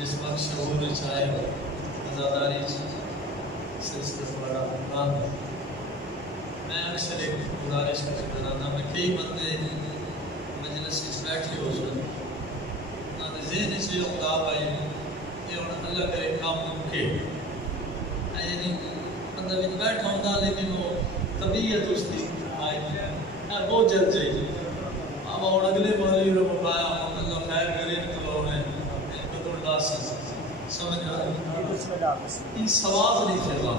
جس وقت شعور چاہے ازاداری سلسلہ بڑا حکام ہے. میں اکثر ایک گزارش کرنا میں کئی بندے مجلس بیٹھے ہو سن ذہن سے خطاب آئی کہ اللہ کرے کام ممکن یعنی بندہ بھی بیٹھا ہوتا لیکن وہ طبیعت اس کی آئی بہت جلد جائے اب اور اگلے مولی رو پایا اللہ خیر کرے تو میں بدل ڈاس سمجھ رہا یہ ثواب نہیں چلا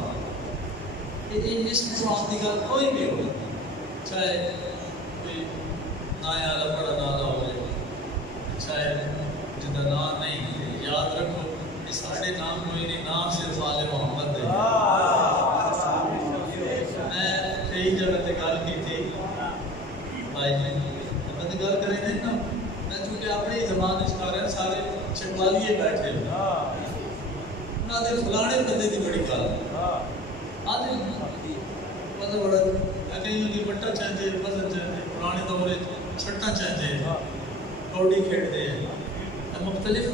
اس قرآن کی گل کوئی بھی ہو چاہے کوئی نایا لپڑا نالا ہو جائے چاہے جدا نام نہیں یاد رکھو کہ ساڑھے نام کوئی نہیں نام صرف آل محمد ہے. میں کئی جگہ تے گل کی تھی بھائی جی گل کریں گے نا میں چونکہ اپنی زبان اس کر رہا سارے چکوالیے بیٹھے نہ دے فلانے بندے کی بڑی گل آدھے مطلب بڑا کہیں کی بٹا چاہتے وزن چاہتے پرانے دورے چھٹا چاہتے کوڑی کھیڑتے ہیں مختلف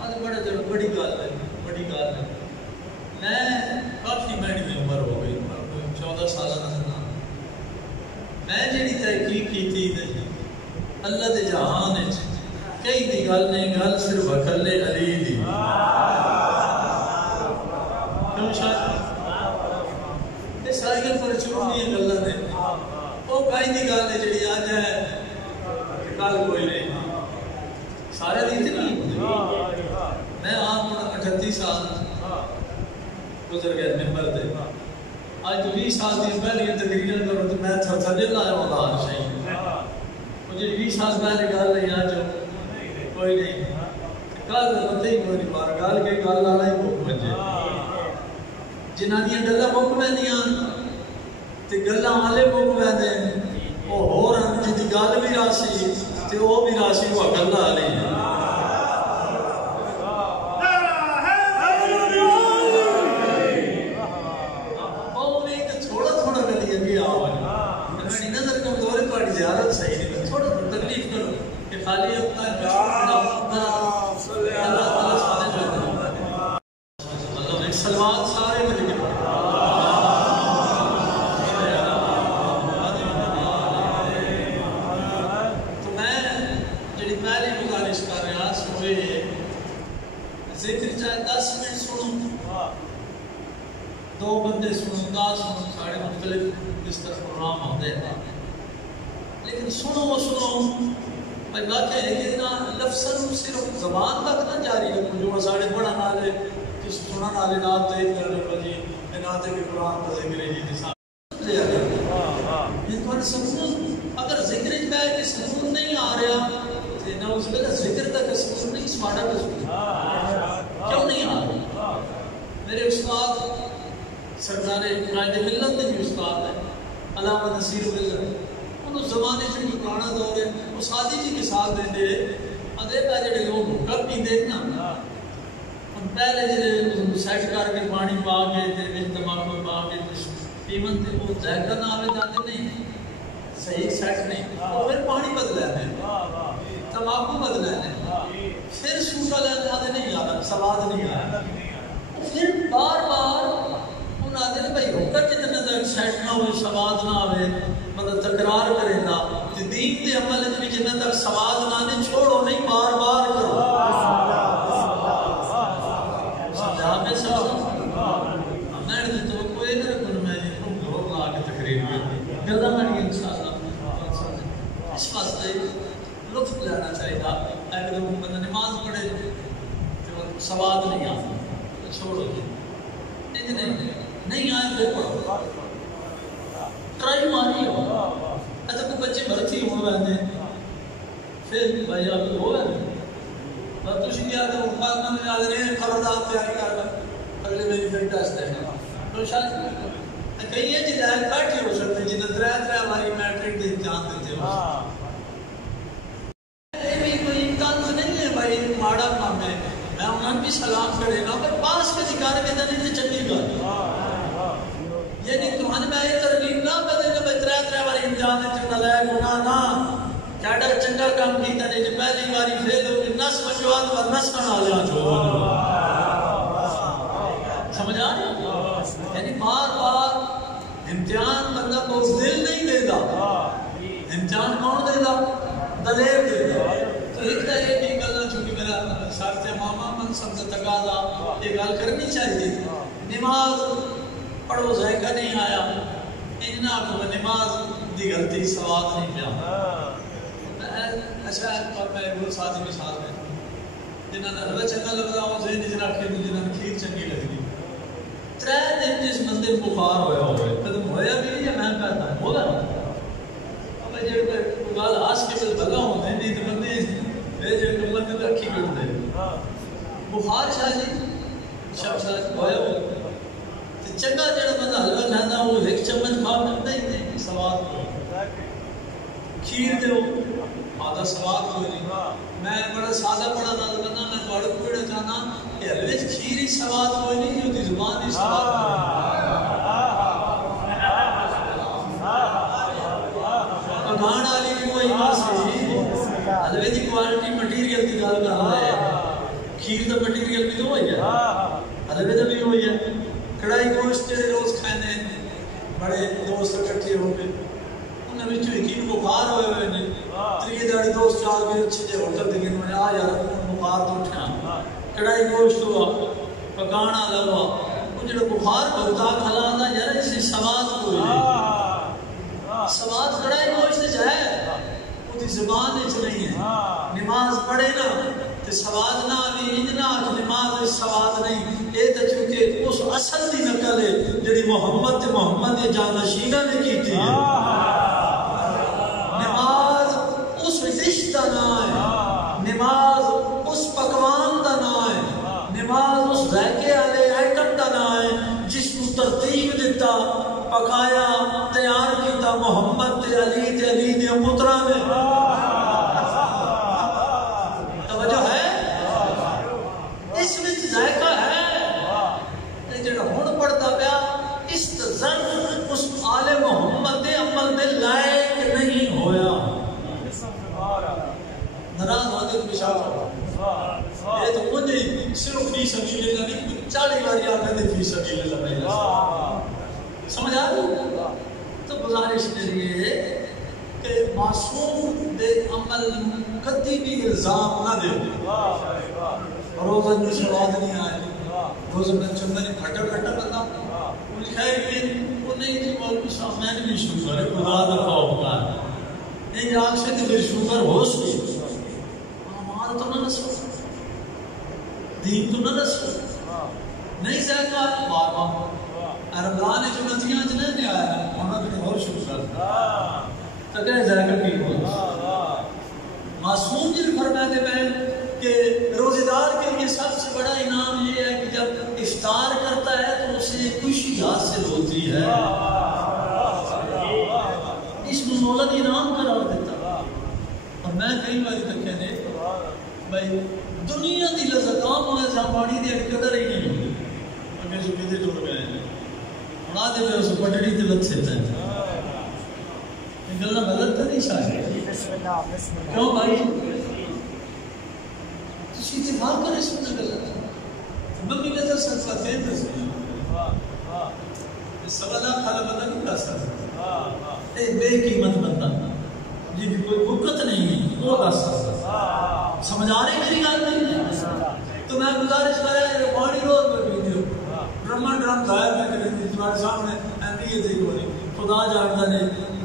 آدھے بڑے بڑی گل ہے بڑی گل ہے. میں کافی میری عمر ہو گئی 14 سالہ نہ میں جڑی تحقیق کی تھی اللہ دے جہان کئی دی گل نہیں گل صرف اکلے علی دی کیوں شاید یہ ساری گل پر چھوٹی ہے گلہ نے وہ کئی دی گل ہے جڑی آج ہے کل کوئی نہیں سارے دیتے نہیں میں آپ 38 سال گزر گئے ممبر دے آج تو 20 سال دی پہلی تقریر کروں تو میں تھا دل آیا ہوتا شہید مجھے 20 سال پہلے گل نہیں آج کوئی نہیں گل بندے ہی کوئی نہیں بار گل کے گل آنا ہی مک بجے جنہ دیا گلہ مک بہنیاں تے گلہ والے مک بہنے وہ ہو رہا جی گل بھی راسی تے وہ بھی راسی وہ گلہ آ رہی ہے. زیارت صحیح نہیں تھوڑا تکلیف کرو کہ خالی اپنا اللہ تعالیٰ سارے جو مطلب ایک سلوات سارے مل کے تو میں جڑی پہلی گزارش کر رہا سوئے ذکر چاہے 10 منٹ سنو 2 بندے سنو 10 سنو ساڑھے مختلف اس طرح پروگرام ہوتے ہیں لیکن سنو بھائی واقعہ ہے کہ لفظاً صرف زبان تک نہ جاری رکھو جو ساڑھے بڑا نالے کس سنا نالے نات تیز کر رہے جی ناتے کے قرآن کا ذکر ہے جی سکون اگر ذکر ہے کہ سکون نہیں آ رہا تو نہ اس کا ذکر تک سکون نہیں سماڑا کا سکون کیوں نہیں آ رہا. میرے استاد سرکار قائد ملت کے بھی استاد ہیں علامہ نصیر ملت اس زمانے سے جو پرانا دور ہے وہ سادی جی مثال دیں دے ادھے پہ جڑے لوگ حکم نہیں دیکھنا ان پہلے جڑے سیٹ کر کے پانی پا کے تے تماکو پا کے پیمن تے وہ ذائقہ نہ آوے جاتے نہیں صحیح سیٹ نہیں وہ پھر پانی بدلے ہیں تماکو بدلے ہیں پھر سوٹا لینے آدھے نہیں آتا سواد نہیں آتا پھر بار بار ان آدھے بھائی حکم جتنے تک سیٹ نہ ہوئے سواد نہ آوے مطلب تکرار کریں گا دین دے عمل بھی جنہیں تک سواد نانے چھوڑو نہیں بار بار کرو سمجھا میں سمجھا میں نے تو کوئی نہ رکھوں میں تم لوگ لا کے تقریر کریں گلہ میں انشاءاللہ اس واسطے لطف لینا چاہیے گا ایک دو بندہ نماز پڑھے تو سواد نہیں آتا چھوڑو جی نہیں آئے پھر پڑھو ٹرائی ماری ہو اچھا کوئی بچے بھرتی ہو رہے ہیں پھر بھائی آپ ہو رہے ہیں اور تجھے کیا کہ مقابلہ میں آ رہے ہیں خبردار تیاری کر رہا اگلے میری پھر ٹیسٹ ہے تو شاید کئی ہے جی لائن کٹ ہی ہو سکتے ہیں جنہیں 3 ہماری میٹرک دے امتحان دیتے ہو یہ بھی کوئی طنز نہیں ہے بھائی ماڑا کام ہے میں انہوں بھی سلام کرے گا پر پاس کے دکھانے کے دن سے چلی گا یعنی تمہارے میں یہ ترغیب نہ بدے کہ بھائی 3 باری امتحان دیتے نہ لائے گناہ نہ کیڈا چنگا کام کیتا نہیں جی پہلی باری فیل ہو گئی نہ نس مجوان و نسکن آلیا جو سمجھ آ رہی؟ یعنی بار بار امتحان بندہ کو دل نہیں دے دا. امتحان کون دے دا؟ دلیل دے دا. تو ایک تا یہ بھی گلنا چونکہ میرا شرط ماما منصب سے تقاضا یہ گل کرنی چاہیے. نماز پڑھو ذائقہ نہیں آیا انہاں کو نماز دی غلطی سواد نہیں پیا. اچھا پر میں وہ ساتھ مثال میں جنہاں نے حلوہ چنگا لگ رہا ہوں ذہن جنہاں رکھے جنہاں نے کھیر چنگی لگ رہی 3 دن جس بندے بخار ہویا ہوئے قدم ہویا بھی یا میں کہتا ہوں ہوگا اب جب گال آس کے پھر بگا ہوتے ہیں نہیں تو بندے جو کمر میں رکھی کر دے بخار شاہ جی شاہ ہویا ہوئے چنگا جڑا بندہ حلوہ کھانا وہ ایک چمچ کھا کرتا ہی نہیں سواد کو کھیر دے آدھا سواد کو نہیں. میں بڑا سادہ پڑا نہ کرنا میں توڑ کوڑا چاہنا کہ حلوے کھیر ہی سواد کوئی نہیں جو دی زبان ہی سواد پکان والی بھی کوئی ماسی حلوے دی کوالٹی مٹیریل دی گل کر رہا ہے. کھیر دا مٹیریل بھی تو ہوئی ہے حلوے دا بھی ہوئی ہے. کڑائی گوشت جڑے روز کھانے بڑے دوست اکٹھے ہو کے انہیں بھی چوئی کی بخار ہوئے ہوئے نے 3 داڑی دوست چار کے اچھے جے ہوٹل دے گئے آ یار بخار تو اٹھا کڑائی گوشت ہوا پکانا لگا وہ جڑا بخار بھگتا کھلانا یار اسی سواد کوئی نہیں. سواد کڑائی گوشت جائے وہ دی زبان اچھ نہیں ہے. نماز پڑھے نا تے سواد نہ بھی انجنا نماز سواد نہیں اے تے چونکہ اس اصل دی نقل ہے جڑی محمد تے محمد جانشینہ نے کی تھی. نماز اس ڈش دا نام ہے, نماز اس پکوان دا نام ہے, نماز اس ذائقے والے آئٹم دا نام ہے جس کو ترتیب دیتا پکایا تیار کیتا محمد تے علی دے پتراں نے. توجہ ہے اس میں ذائقہ ہے جڑا ہن پڑھتا پیا اس ظرف اس آل محمد دے عمل دے لائق نہیں ہویا. ناراض ہوتے تو بشار یہ تو مجھے صرف فی سبیل اللہ نہیں 40 باری آگے دے فی سبیل اللہ پہلے سمجھ آ رہا. تو گزارش میری ہے کہ معصوم دے عمل کدی بھی الزام نہ دے. روزہ جو سواد نہیں آئے روزہ میں چندہ نہیں کھٹا کھٹا بندہ وہ لکھا ہے کہ وہ نہیں جی مولوی صاحب میں نہیں شکر ہے خدا دفعہ ہوگا نہیں آگ سے کہ میری شکر ہو سکی مال تو نہ نسو دین تو نہ نسو نہیں ذائقہ بار بار رمضان جو نتیاں جنہیں نہیں آیا ہے ہونا تو اور شکر ہے تو کہے ذائقہ کی ہو. معصوم جن فرمائے میں کہ روزے دار کے لیے سب سے بڑا انعام یہ ہے کہ جب افطار کرتا ہے تو اسے خوشی حاصل ہوتی ہے. اس میں مولا نے انعام قرار دیتا. اور میں کئی بار تک کہنے بھائی دنیا دی لذت عام ہونے سے پانی دی قدر ہی نہیں ہوتی. اگر جو کدے ٹوٹ گئے ہیں بنا دے میں اسے پٹڑی تے لگ سکتا ہے نکلنا غلط تو نہیں شاید کیوں بھائی تسی اتفاق کرے سن غلط ممی نے تو صدقہ دے دے سوا لاکھ کھانا بندہ نہیں کھا سکتا اے بے قیمت بندہ جی بھی کوئی بکت نہیں ہے وہ کھا سکتا. سمجھ آ رہی میری گل نہیں تو میں گزارش کر رہا ہے پانی روز پر ویڈیو ڈرما ڈرم ظاہر میں کریں تمہارے سامنے اہمیت ہی کوئی خدا جانتا نے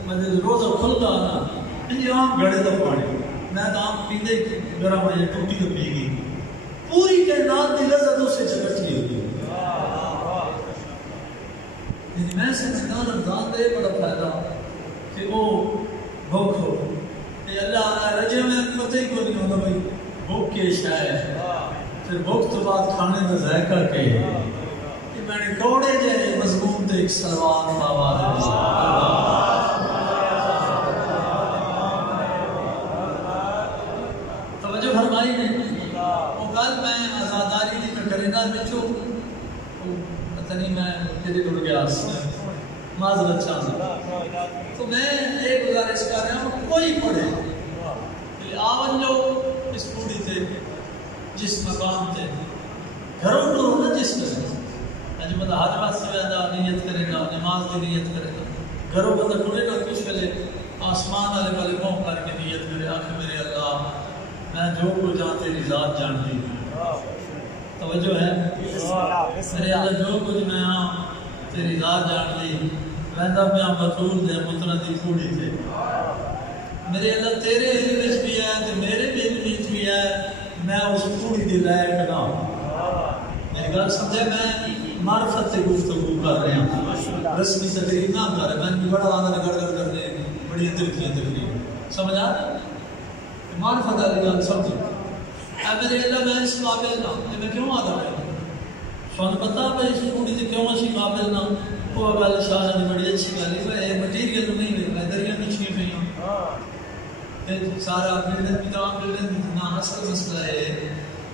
مجھے روزہ کھلتا نا یہ عام گھڑے دا پانی میں تو عام پیندے گرم ہے ٹوٹی تو پی گئی پوری کائنات کی لذت اس سے چکٹھی ہوئی. یعنی میں سمجھتا رمضان دے بڑا فائدہ کہ وہ بھوک ہو کہ اللہ رجے میں پتہ ہی کوئی نہیں ہوتا بھائی بھوک کے شاید پھر بھوک تو بعد کھانے کا ذائقہ کہ میں نے کوڑے جائے مضمون تے ایک سلوات بابا توجہ فرمائی نے وہ گل میں آزاداری دی میں کرنا بچو پتہ نہیں میں کدی ٹر گیا معذرت چاہتا تو میں ایک گزارش کر رہا ہوں کوئی پڑھے آون جو اس پوری تھے جس مقام تے گھروں ٹورو نہ جس طرح اج بندہ ہر واسطے ویندا نیت کرے گا نماز دی نیت کرے گا گھروں بندہ ٹورے گا کچھ ویلے آسمان والے والے منہ کر کے نیت کرے آخر میرے اللہ میں جو کچھ جان تیری ذات جانتی ہوں توجہ ہے میرے اللہ جو کچھ میں ہاں تیری ذات جانتی ویندا پیا بطول دے پترا دی کوڑی تے میرے اللہ تیرے علم وچ بھی ہے تے میرے بھی علم وچ بھی ہے میں اس کوڑی دی لائق نہ میری گل سمجھے میں معرفت سے گفتگو کر رہے ہیں رسمی تقریر نہ کر رہے میں بڑا آدھا گڑ گڑ کر دے بڑی ترقیاں تقریر سمجھ آ معرفت والی گل سمجھو اے میرے اللہ میں اس قابل نہ میں کیوں آدھا ہے سن پتا بھائی اس کوڑی سے کیوں اسی قابل نہ وہ گل شاہ نے بڑی اچھی گل ہے مٹیریل نہیں ملنا دریا پیچھے پہ سارا بلڈنگ کی تمام بلڈنگ نہ اصل مسئلہ ہے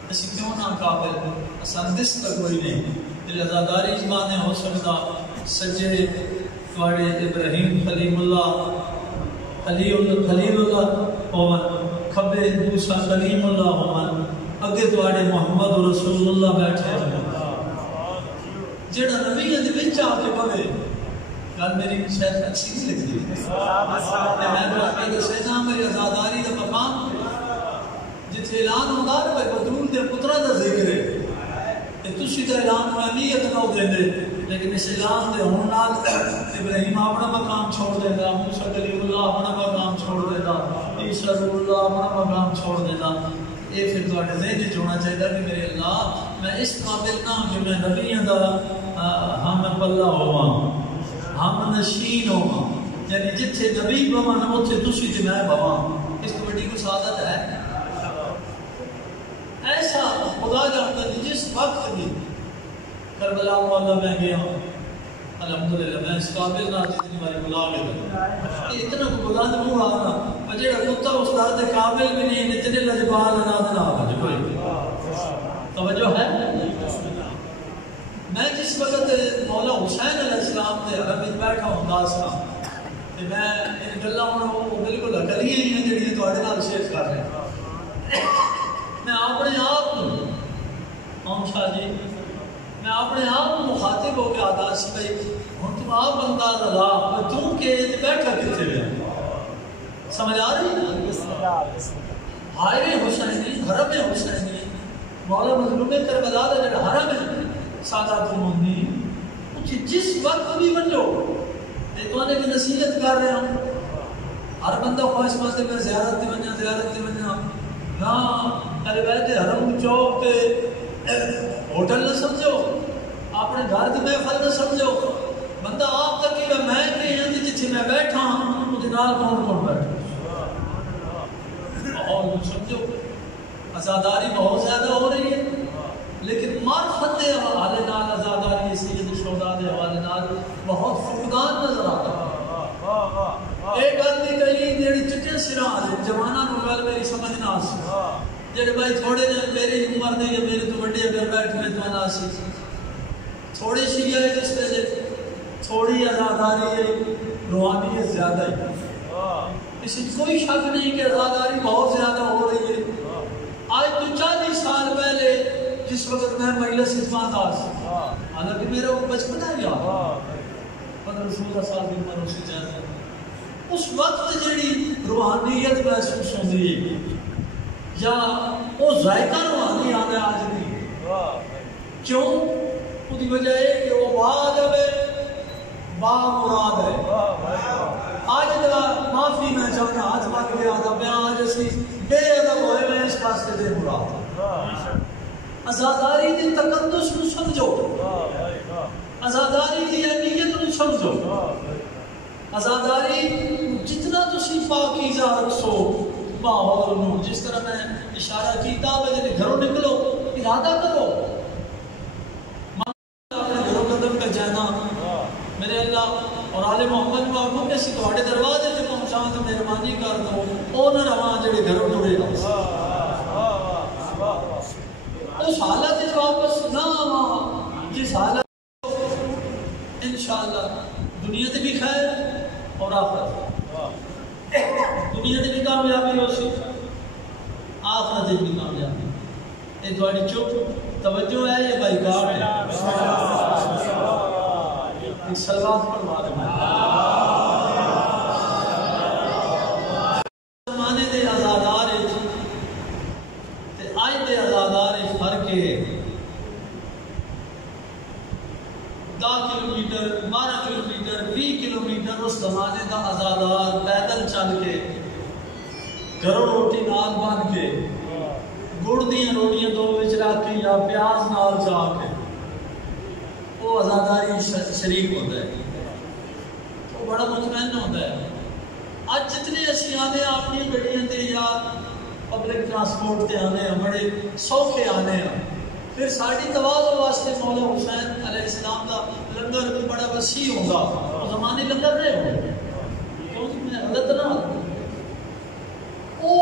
اسی کیوں نہ قابل اصل دس کا کوئی نہیں دل ازاداری زمانے ہو سکتا سجے تواڑے ابراہیم خلیل اللہ اور کھبے موسیٰ کلیم اللہ ہومن اگے تواڑے محمد رسول اللہ بیٹھے ہیں جیڑا نبی دے وچ آ کے پوے گل میری شاید اچھی نہیں لگتی میں نے سینا میری آزاداری دا مقام جتھے اعلان ہوتا ہے بھائی بدرون دے پترا دا ذکر ہے کہ تسی دا اعلان ہوا اہمیت نہ دے دے لیکن اس اعلان دے ہون نال ابراہیم اپنا مقام چھوڑ دے گا موسیٰ کلیم اللہ اپنا مقام چھوڑ دے گا عیسیٰ روح اللہ اپنا مقام چھوڑ دے گا یہ پھر تواڈے ذہن وچ ہونا چاہیے کہ میرے اللہ میں اس قابل نہ کہ میں نبیاں دا ہم پلہ ہوواں ہم نشین ہوواں یعنی جتھے نبی بواں اوتھے تسی تے میں بواں اس تو بڑی کوئی سعادت ہے ایسا خدا جانتا ہے جس وقت بھی کربلا مولا میں گیا الحمدللہ میں اس قابل نہ جتنی باری بلا گیا اتنا کو بلا دے منہ آنا اور جیڑا کتا اس درد قابل بھی نہیں اتنے لجبال نہ آگا کوئی توجہ ہے میں جس وقت مولا حسین علیہ السلام نے حرم میں بیٹھا ہوں داس کا کہ میں ان گلا ہوں بالکل اکلیاں ہی ہیں جڑی تواڈے نال شیئر کر رہے ہیں میں اپنے آپ کو شاہ جی میں اپنے آپ کو مخاطب ہو کے آدھا سی بھائی ہوں تم آپ بندہ رضا تم کے بیٹھا کتنے میں سمجھ آ رہی ہائے حسینی حرم حسینی مولا مظلوم کربلا دا جڑا حرم ہے سادات المؤمنین جس وقت بھی بنو تو نے نصیحت کر رہے ہوں ہر بندہ خواہش واسطے میں زیارت تے ونجا نہ ارے بیٹھے حرم چوک تے ہوٹل نہ سمجھو اپنے گھر کی محفل نہ سمجھو بندہ آپ تک کہ میں کہ جتھے میں بیٹھا ہوں مجھے نال کون بیٹھا اور سمجھو آزاداری بہت زیادہ ہو رہی ہے لیکن معرفت کے حوالے نال آزاداری سید الشہداء کے حوالے نال بہت فقدان نظر آتا ہے ایک آدمی کہیں جیڑی چٹے سراں والے جواناں نوں گل میری سمجھ نہ آسی جڑے بھائی تھوڑے جے میری عمر دے یا میرے تو بڑے اگر بیٹھ میں تو نہ آسی تھوڑی سی ہے جس وجہ تھوڑی آزاداری ہے روحانیت زیادہ ہے اس کوئی شک نہیں کہ آزاداری بہت زیادہ ہو رہی ہے آج تو 40 سال پہلے جس وقت میں مجلس خدمات آس حالانکہ میرا وہ بچپن ہے یاد 15-16 سال کی عمر سے زیادہ اس وقت جڑی روحانیت محسوس ہوتی ہے یا وہ ذائقہ روحانی آتا ہے آج بھی کیوں اس کی وجہ ہے کہ وہ با مراد ہے آج کا معافی میں چاہتا آج بات کے آدھا بیان آج اسی بے ادب ہوئے میں اس پاس کے دے مراد آزاداری دی تقدس نو سمجھو آزاداری دی اہمیت نو سمجھو آزاداری جتنا تسی پاکیزہ رکھو ماحول نو جس طرح میں اشارہ کیتا ہے جب گھروں نکلو ارادہ کرو گھروں قدم کا جانا میرے اللہ اور آل محمد کو آگوں کے تواڈے دروازے تے پہنچاؤں تو مہربانی کر دو او نہ رواں جڑے گھروں ٹرے اس حالت جو واپس نہ آواں جس حالت انشاءاللہ دنیا تے بھی خیر اور آخرت دنیا تے بھی کامیابی ہو سی آخرت تے بھی کامیابی یہ تھوڑی چپ توجہ ہے یا بائیکاٹ ہے؟ ایک سلوات پڑھوا دیں زمانے دے آزادار تے آج دے آزادار فرق ہے 10 کلومیٹر 12 کلومیٹر 20 کلومیٹر اس زمانے دا آزادار پیدل چل کے گھروں روٹی نال بن کے گڑ دیاں روٹیاں دو وچ رکھ کے یا پیاز نال جا کے وہ آزاداری شریک ہوتا ہے، وہ بڑا مطمئن ہوتا ہے۔ آج جتنے اسی آنے اپنی گڈیاں تے یا پبلک ٹرانسپورٹ تے آنے ہیں بڑے سوکھے آنے ہیں، پھر ساڑی توازو واسطے مولا حسین علیہ السلام دا لنگر بھی بڑا وسیع ہوگا، وہ زمانے لنگر رہے ہو کیونکہ میں غلط نہ وہ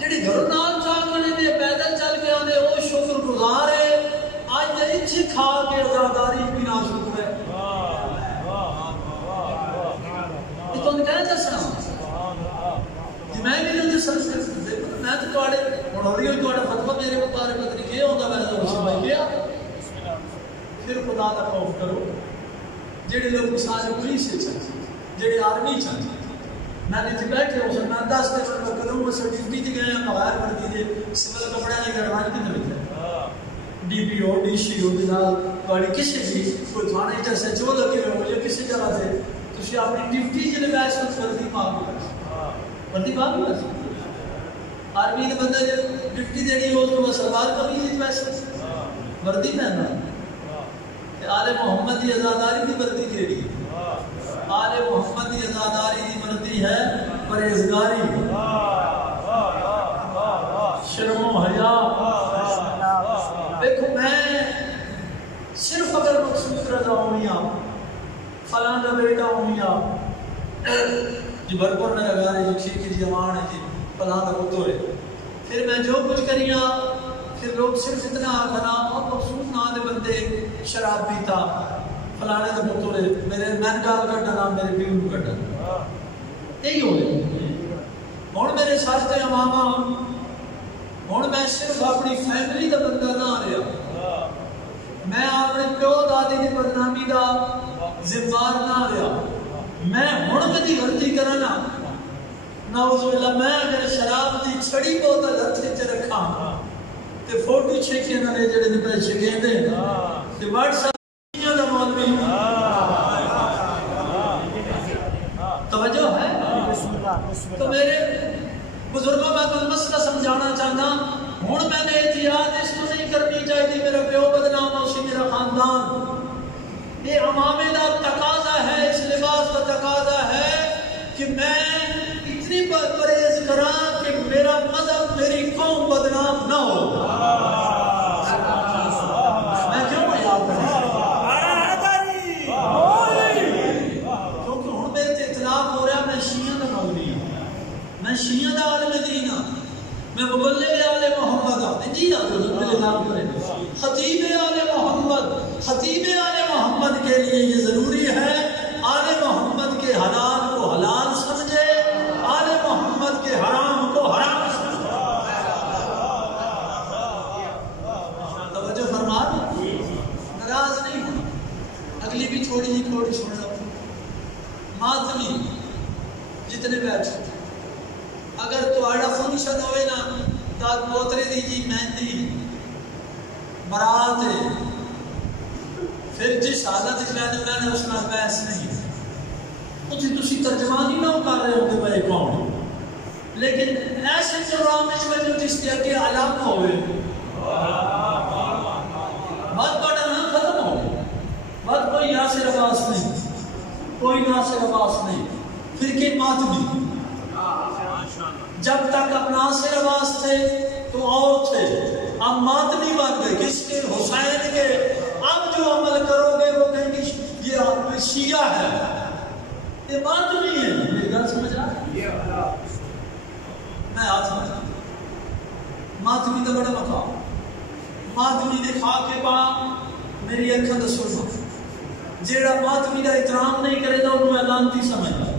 جڑی گھروں نال چاہ کرنے دے پیدل چل کے آنے وہ شکر گزار ہے، آج دے اچھی کھا کے آزاداری بھی نہ شکر ہے۔ یہ تو کہہ دسنا جی میں بھی نہیں دس میں تو تواڈے ہن ہولی ہوئی تواڈا فتوی میرے مطابق پتہ نہیں کیا ہوندا میں تو اس میں کیا پھر خدا دا خوف کرو۔ جڑے لوگ سارے پولیس سے چاہتے جڑے آرمی چاہتے میں نے بیٹھے ہو سکتا 10 دن میں کروں وہ ڈیوٹی تے گئے بغیر وردی دے سول کپڑے نہیں کرنا کتنے بجے D P O D C او جناب تواڈی کسی بھی کوئی تھانے چ ایس او لگے ہو یا کسی جگہ سے تسی اپنی ڈیوٹی جے بیس وردی پا کے وردی پا کے آرمی دے بندے ڈیوٹی دینی ہو تو سلوار قمیض وچ بیس وردی پہننا تے آل محمد دی آزاداری دی وردی کیڑی آل محمد دی آزاداری دی وردی ہے پرہیزگاری شرم و حیا۔ دیکھو میں صرف اگر مقصود رضا ہونیا فلاں دا بیٹا ہونیا جی برپور نے لگا رہے جی ٹھیک ہے جی امان ہے جی فلاں دا پتر ہے پھر میں جو کچھ کریاں پھر لوگ صرف اتنا آکھنا اور مقصود نہ دے بندے شراب پیتا فلانے دا پتر ہے میرے مین گال کٹنا میرے پیو کٹنا یہی ہو گئے ہوں میرے ساتھ امامہ ہوں میں صرف اپنی فیملی دا بندہ نہ رہا میں اپنے پیو دادی دی بدنامی دا ذمہ نہ رہا میں ہوں کدی غلطی کرنا نعوذ باللہ میں اگر شراب دی چھڑی بوتل ہتھ وچ رکھاں تے فوٹو چھکے نہ جڑے نے پہ چھکیندے تے واٹس ایپ دا مولوی توجہ ہے تو میرے بزرگوں میں تو مسئلہ سمجھانا چاہنا ہوں میں نے احتیاط اس کو نہیں کرنی چاہیے میرا پیو بدنام ہو میرا خاندان یہ امامے کا تقاضا ہے اس لباس کا تقاضا ہے کہ میں اتنی پرہیز کرا کہ میرا مذہب میری قوم بدنام نہ ہو میں کیوں یاد کیونکہ ہوں میرے سے اطلاع ہو رہا میں شیعہ کا مولوی میں شیعہ دا عالم دین ہاں میں مبلغ آل محمد ہاں جی خطیب آل محمد کے لیے یہ ضروری ہے آل محمد کے حلال کو حلال سمجھے آل محمد کے حرام کو حرام سمجھے توجہ فرما ناراض نہیں ہوں اگلی بھی تھوڑی ہی تھوڑی سن لو ماتمی جتنے بیٹھے اگر تہاڈا فنکشن ہوئے نا داد پوترے دی جی مہندی برات ہے پھر جس حالت میں نے اس میں بحث نہیں اتنی تسی ترجمانی نہ کر رہے ہوں کہ بھائی کون لیکن ایسے پروگرام میں جو جس کے اگے علامہ ہوئے بات بڑا نہ ختم ہو بات کوئی ناصر عباس نہیں کوئی ناصر عباس نہیں پھر کہ ماتمی جب تک اب ناصر عباس تھے تو اور تھے اب ماتمی بن گئے کس کے حسین کے اب جو عمل کرو گے وہ کہیں گے یہ شیعہ ہے یہ ماتمی ہے میری گل سمجھ رہا میں آج سمجھا ماتمی دا بڑا مقام ماتمی دے کھا کے پا میری اکھاں دا سنو جیڑا ماتمی دا احترام نہیں کرے گا انہوں علامتی سمجھا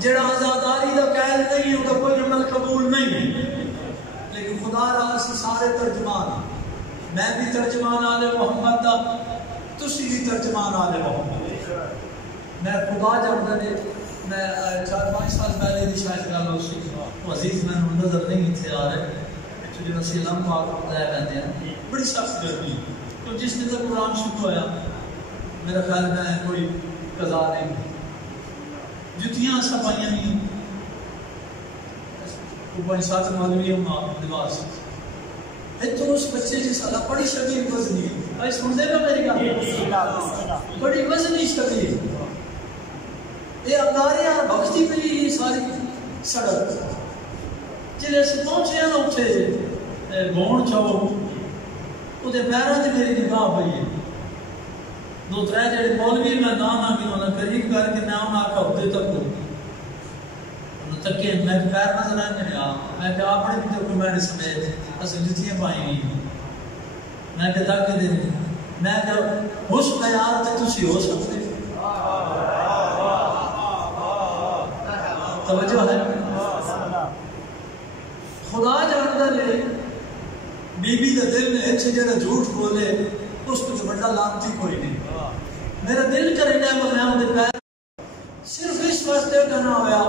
جڑا آزاداری دا قائل نہیں ہوگا کوئی عمل قبول نہیں لیکن خدا رہا سے سارے ترجمان، میں بھی ترجمان آل محمد دا، تسی بھی ترجمان آل محمد۔ میں خدا جانتا نے میں 4-5 سال پہلے دی شاید گل ہو سی، وہ عزیز میں نظر نہیں تھے آ رہے جو وسیع لم پاک خدایا کہتے ہیں، بڑی سخت گرمی، تو جس نے تک قرآن شروع ہوا میرا خیال میں کوئی قضا نہیں، جتیاں صفائیاں نہیں، وہ 5-7 مولوی ہم لباس تو اس بچے جس اللہ بڑی شبیر وزنی ہے، بھائی سن دے گا میری گل، بڑی وزنی شبیر، یہ انگارے اور بختی پہ یہ ساری سڑک جلے سے پہنچے ہیں اتھے گون چاہو وہ دے پیروں سے میری نگاہ پئی ہے، 2-3 جڑے مولوی میں نام آ کے انہوں قریب کر کے میں انہوں آکا ہفتے تک ہوں تکے میں پیر نظر آئیں گے میں کہ آپ نے بھی تو میں نے سمیت اصل جتیاں پائیں گی میں کہ تاکہ دے میں کہ حسن یار تے تسی ہو سکتے توجہ ہے خدا جانتا لے بی بی دے دل نے اچھے جڑا جھوٹ بولے اس کو بڑا لانتی کوئی نہیں، میرا دل کرے گا میں ان دے پیر صرف اس واسطے کہنا ہویا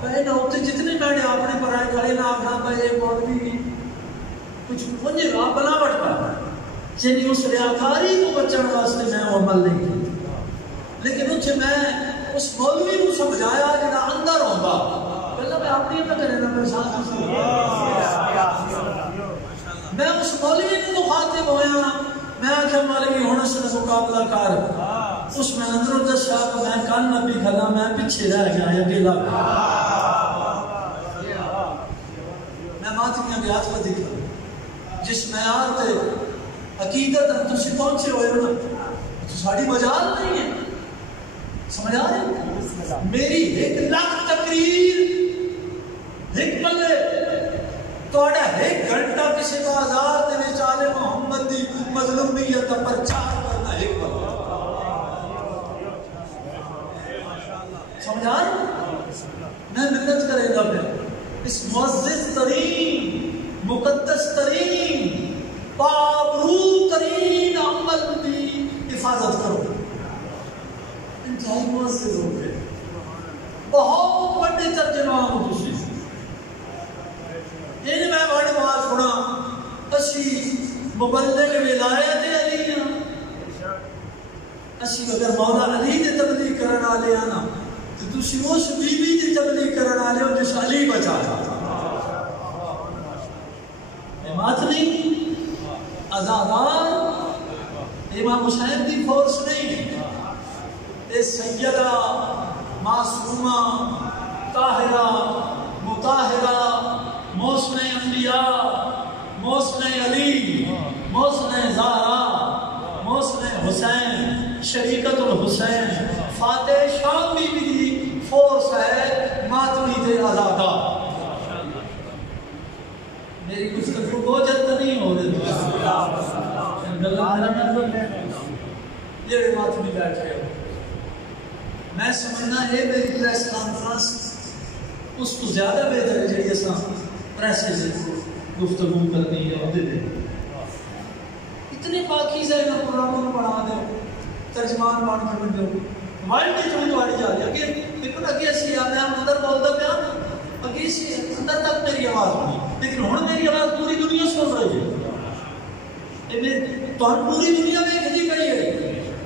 پہلے ہوتے جتنے بیٹھے اپنے پرائے کھڑے نہ آخنا بھائی یہ مولوی کچھ مجھے آپ بناوٹ کا یعنی اس ریاکاری کو بچن واسطے میں وہ عمل نہیں کی، لیکن اسے میں اس مولوی کو سمجھایا جڑا اندر ہوتا پہلے میں اپنی نہ کرے نہ میرے ساتھ میں اس مولوی کو مخاطب ہویا میں آخیا مولوی ہونے سے مقابلہ کر اس میں اندروں دسیا کہ میں کل نبی کھلا میں پیچھے رہ گیا یا اکیلا میں ماتمیاں بیات کا دکھا جس معیار تے عقیدت ہم تسی پہنچے ہوئے ہو نا تو ساڑی مجال نہیں ہے سمجھ آ رہے میری 1 لاکھ تقریر ایک بلے توڑا 1 گھنٹہ کسی بازار دے وچ آل محمد دی مظلومیت پرچار کرنا 1 بلے سمجھ آ رہے میں محنت کرے گا پھر اس معزز ترین مقدس ترین پابرو ترین عمل کی حفاظت کرو انتہائی معزز ہو گئے بہت بڑے ترجمان ہو تسی یہ میں بڑے بات سنا اسی مبلغ ولایت علی ہاں اسی اگر مولا علی دے تبلیغ کرنا لے آنا تو تسی اس بی بی دی تبلیغ کرنا لے ہو جس علی بچا مات نہیں ازادار امام حسین دی فورس نہیں اے سیدہ معصومہ طاہرہ مطاہرہ محسن انبیاء محسن علی محسن زہرا محسن حسین شریکت الحسین فاتح شام بی بی دی فورس ہے ماتمی دے ازادار میری گفتگو کو جلد نہیں ہو رہی یہ بات بھی بیٹھے ہو میں سمجھنا ہے میری پریس کانفرنس اس کو زیادہ بہتر ہے جڑی اساں پریس سے گفتگو کرنی ہے عہدے دے اتنے پاکیزہ ہے قرآن کو پڑھا دو ترجمان بن کے بن دو ورلڈ کی جو تواڈی جا رہی ہے کہ دیکھو نا کہ اسی آنے ہم اندر بولدا پیا اگے اسی اندر تک میری آواز نہیں لیکن ہن میری آواز پوری دنیا سن رہی ہے تو ہم پوری دنیا میں کھجی پڑی ہے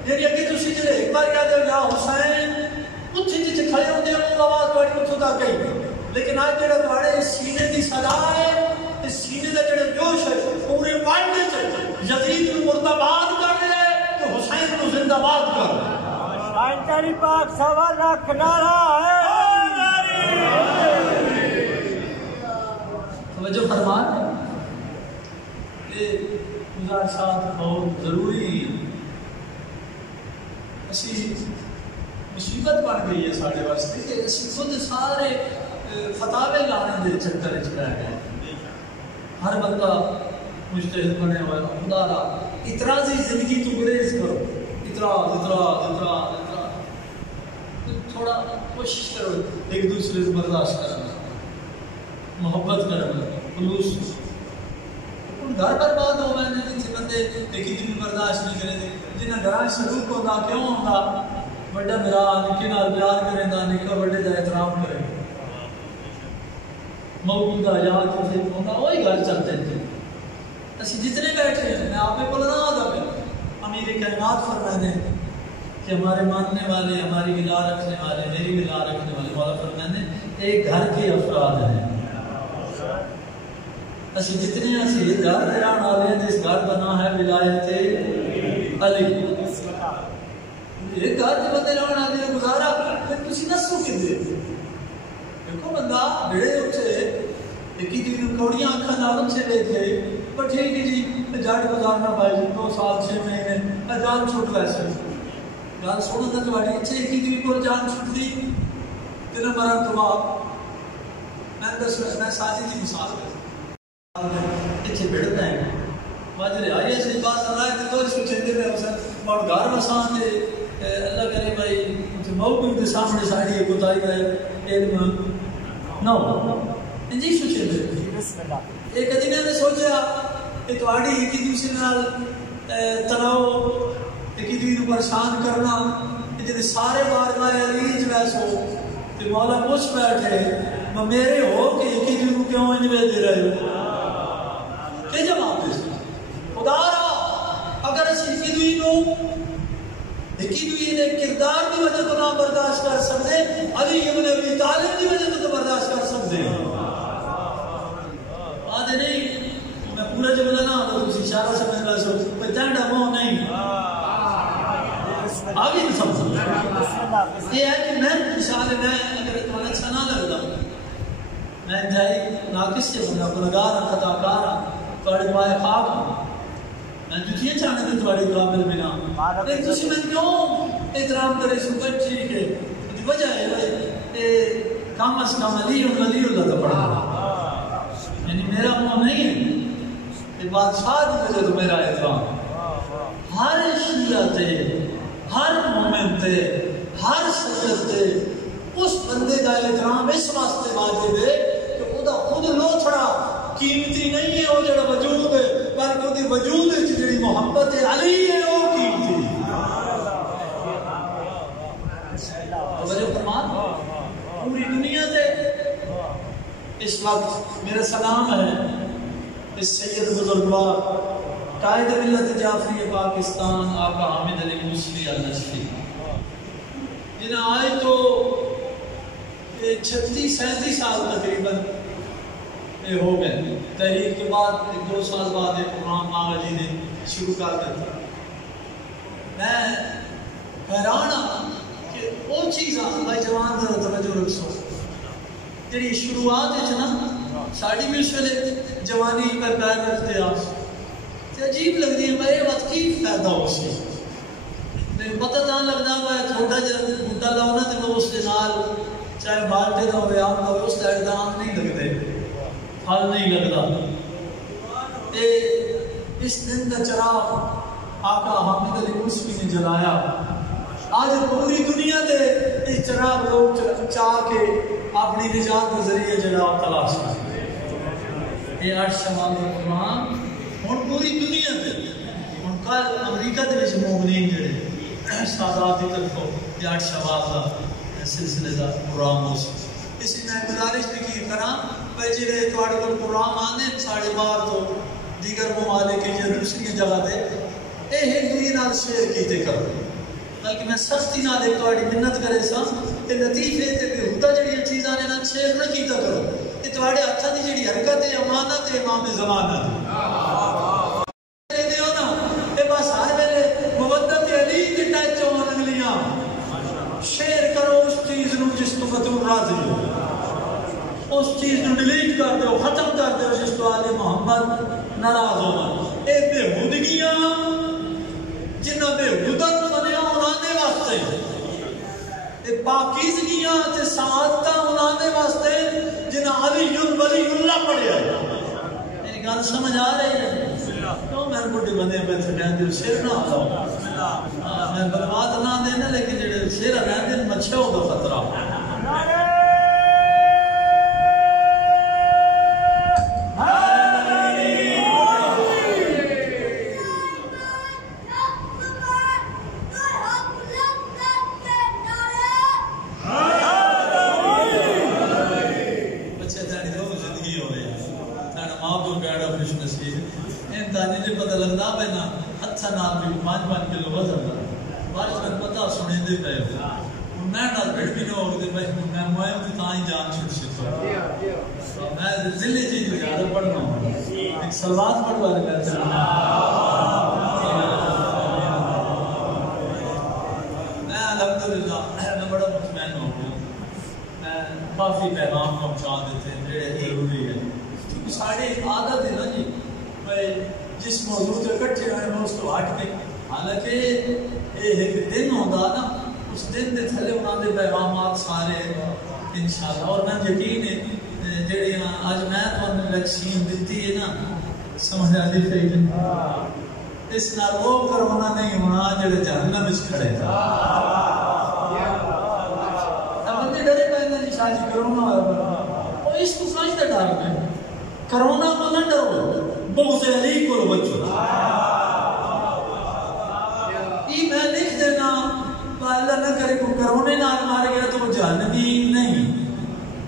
جی اگے تسی جڑے ایک بار کہتے ہو یا حسین اتھے جتھے کھڑے ہوندے ہو آواز تواڈی اتھوں تک گئی لیکن آج جڑا تواڈے سینے دی صدا ہے اس سینے دا جڑا جوش ہے پورے ورلڈ وچ یزید نوں مرد آباد کر رہے ہے تو حسین کو زندہ باد کر رہے آئین تیری پاک سوال رکھ نعرہ ہے توجہ فرمان یہ گزارشات بہت ضروری ہے اسی مصیبت بن گئی ہے سارے واسطے کہ اسی خود سارے فتاوے لانے دے چکر وچ رہ گئے ہر بندہ مجتہد بنے ہوا ہے خدا را اعتراضی زندگی تو گریز کرو اعتراض تھوڑا کوشش کرو ایک دوسرے سے برداشت کرنا محبت کرنا خلوص گھر برباد ہو گئے جتنے بندے ایک دن برداشت نہیں کرے جنہیں گھر سلوک ہوتا کیوں ہوتا بڑا میرا نکے نال پیار کرے دا نکا بڑے دا احترام کرے موجودہ یاد سے ہوتا وہی گھر چلتے تھے اسی جتنے بیٹھے ہیں میں آپ کو بولنا آدھا پہ امیر کائنات فرماتے ہیں کہ ہمارے ماننے والے ہماری ملا رکھنے والے میری ملا رکھنے والے مولا فرماتے ہیں ایک گھر کے افراد ہیں اسی جتنے اسی گھر رہن والے ہیں جس گھر بنا ہے ولایت علی ایک گھر کے بندے رہن والے نے گزارا پھر کسی نسو کے دے دیکھو بندہ بڑے اچھے ایک ہی دن کوڑیاں آنکھاں نال اچھے لے تھے پر ٹھیک ہے جی جاڑ گزارنا پائے 2 سال 6 مہینے جان چھوٹ ویسے گل سنو تو تھوڑی اچھے ایک ہی دن کو جان چھوٹ دی تین مرن تو بعد میں دس میں ساتھی کی مثال کر اتنے بڑھتا ہے واجر آئی ایسے بات اللہ ہے تو اس کو چھتے میں حسن اور گھر بسان دے اللہ کرے بھائی موقع کے سامنے ساڑی ایک اتائی گئے علم نہ ہو جی سوچے ایک دن نے سوچا کہ تواڑی ایک ہی دوسرے نال تناؤ ایک ہی دوسرے پریشان کرنا جنہیں سارے بارگاہ علیج ویسو تو مولا پوچھ بیٹھے میرے ہو کہ ایک ہی دوسرے کیوں انجوے دے رہے ہو کہ جواب دے خدا را اگر اس ایک ہی دوسرے نے کردار کی وجہ تو نہ برداشت کر سکتے علی ابن ابی طالب کی وجہ تو برداشت کر سکتے آدھے نہیں میں پورا جب بنا تو اسی اشارہ سمجھ رہا سو کوئی تینڈا مو نہیں آگے نہیں سمجھ یہ ہے کہ میں اشارے میں اگر اتنا اچھا نہ لگتا میں جائی ناقص سے بندہ گناہگار خطا کار تھوڑے پائے خاک میں جتیاں چاہنے تھے تھوڑی قابل بنا لیکن تسی میں کیوں احترام کرے سو بچی کے وجہ ہے کام از کام علی اللہ تو پڑھا یعنی میرا منہ نہیں ہے یہ بادشاہ کی وجہ تو میرا احترام ہر شیعہ تے ہر مومن تے ہر سجد تے اس بندے کا احترام اس واسطے واجب ہے کہ وہ خود لوتھڑا قیمتی نہیں ہے وہ جڑا وجود ہے بلکہ وہ وجود ہے جڑی محبت ہے علی ہے وہ قیمتی وجہ فرمان پوری دنیا سے اس وقت میرا سلام ہے اس سید بزرگوار قائد ملت جعفری پاکستان آقا حامد علی موسوی النجفی جنہیں آئے تو 36-37 سال تقریباً ہو گئے تحریک کے بعد 2 سال بعد امام آغا جی نے شروع کر دیا میں حیران ہوں کہ وہ چیز بھائی جوان ذرا توجہ رکھو جی شروعات ہے نا ساڑی بھی اس ویلے جوانی پر پیر رکھتے آپ عجیب لگتی ہے بھائی وقت کی فائدہ ہو سی پتہ نہ لگتا ہے تھوڑا جہاں بڈا لاؤ نا تو اس کے نال چاہے بالٹے کا ہوئے آم کا ہوئے اس کا اقدام نہیں لگتے حال نہیں لگتا اس دن کا چراغ آقا حامد علی موسوی نے جلایا آج پوری دنیا دے اس چراغ لوگ چاہ کے اپنی نجات کے ذریعے جناب تلاش کریں یہ 8 شمال قرآن اور پوری دنیا دے اور کل امریکہ دے وچ مومنین جڑے سادات دی طرفوں یہ 8 شمال کا سلسلے دا پروگرام ہو اسی میں گزارش بھی کی کراں بھائی جڑے تواڈے کول پروگرام آندے ساڈے باہر تو دیگر ممالک یا دوسری جگہ تے ایک دوسرے نال شیئر کیتے کرو بلکہ میں سختی نال ایک تواڈی منت کرے سا کہ لطیفے تے بےہودہ جڑیاں چیزاں نے نال شیئر نہ کیتا کرو یہ تواڈے ہتھاں دی جڑی حرکت ہے امانت ہے امام ضمانت دیو نا اے بس ہر ویلے مودت علی تے ٹچ ہون انگلیاں شیئر کرو اس چیز نو جس تو بطور راضی ہو اس چیز نو ڈیلیٹ کر دو ختم کر دو جس تو آل محمد ناراض ہو اے بےہودگیاں جنہ بےہودت بنیا انہاں واسطے اے پاکیزگیاں تے سعادتاں انہاں واسطے جنہ علی ولی اللہ پڑھیا میری گل سمجھ آ رہی ہے کیوں میں بڑے بندے پہ کہندے شیر نہ آؤ میں برباد نہ دینا لیکن جڑے شیر کہندے مچھے ہو دا خطرہ انتانی جو پتہ لگنا پہنا اچھا نام بھی 5 کلو وزن بارش میں پتہ سنے دے پہ میں نہ بھڑ بھی نہ ہوگی بھائی میں موائم کی تائیں جان چھوٹ سکتا میں ذلی چیز کو زیادہ پڑھنا ہوں ایک سلوات پڑھوا رہے کہتے ہیں میں الحمدللہ میں بڑا مطمئن ہو گیا میں کافی پیغام پہنچا دیتے ہیں جو ضروری ہے کیونکہ ساڑھے عادت ہے نا جی جس موضوع سے کٹھے ہوئے ہیں اس کو ہٹ کے حالانکہ ایک دن ہوتا نا اس دن دے تھلے انہوں نے پیغامات سارے انشاءاللہ اور میں یقین ہے جڑی آج میں تو ویکسین دیتی ہے نا سمجھ آتی ہے اس نال وہ کرونا نہیں ہونا جڑے جہنم وچ کھڑے بندے ڈرے پے نا جی شاید کرونا اور اس کو سمجھ تے ڈر پے کرونا کو نہ ڈرو بغض علی کو بچو یہ میں لکھ دینا اللہ نہ کرے کو کرونے نہ مار گیا تو وہ جہنمی نہیں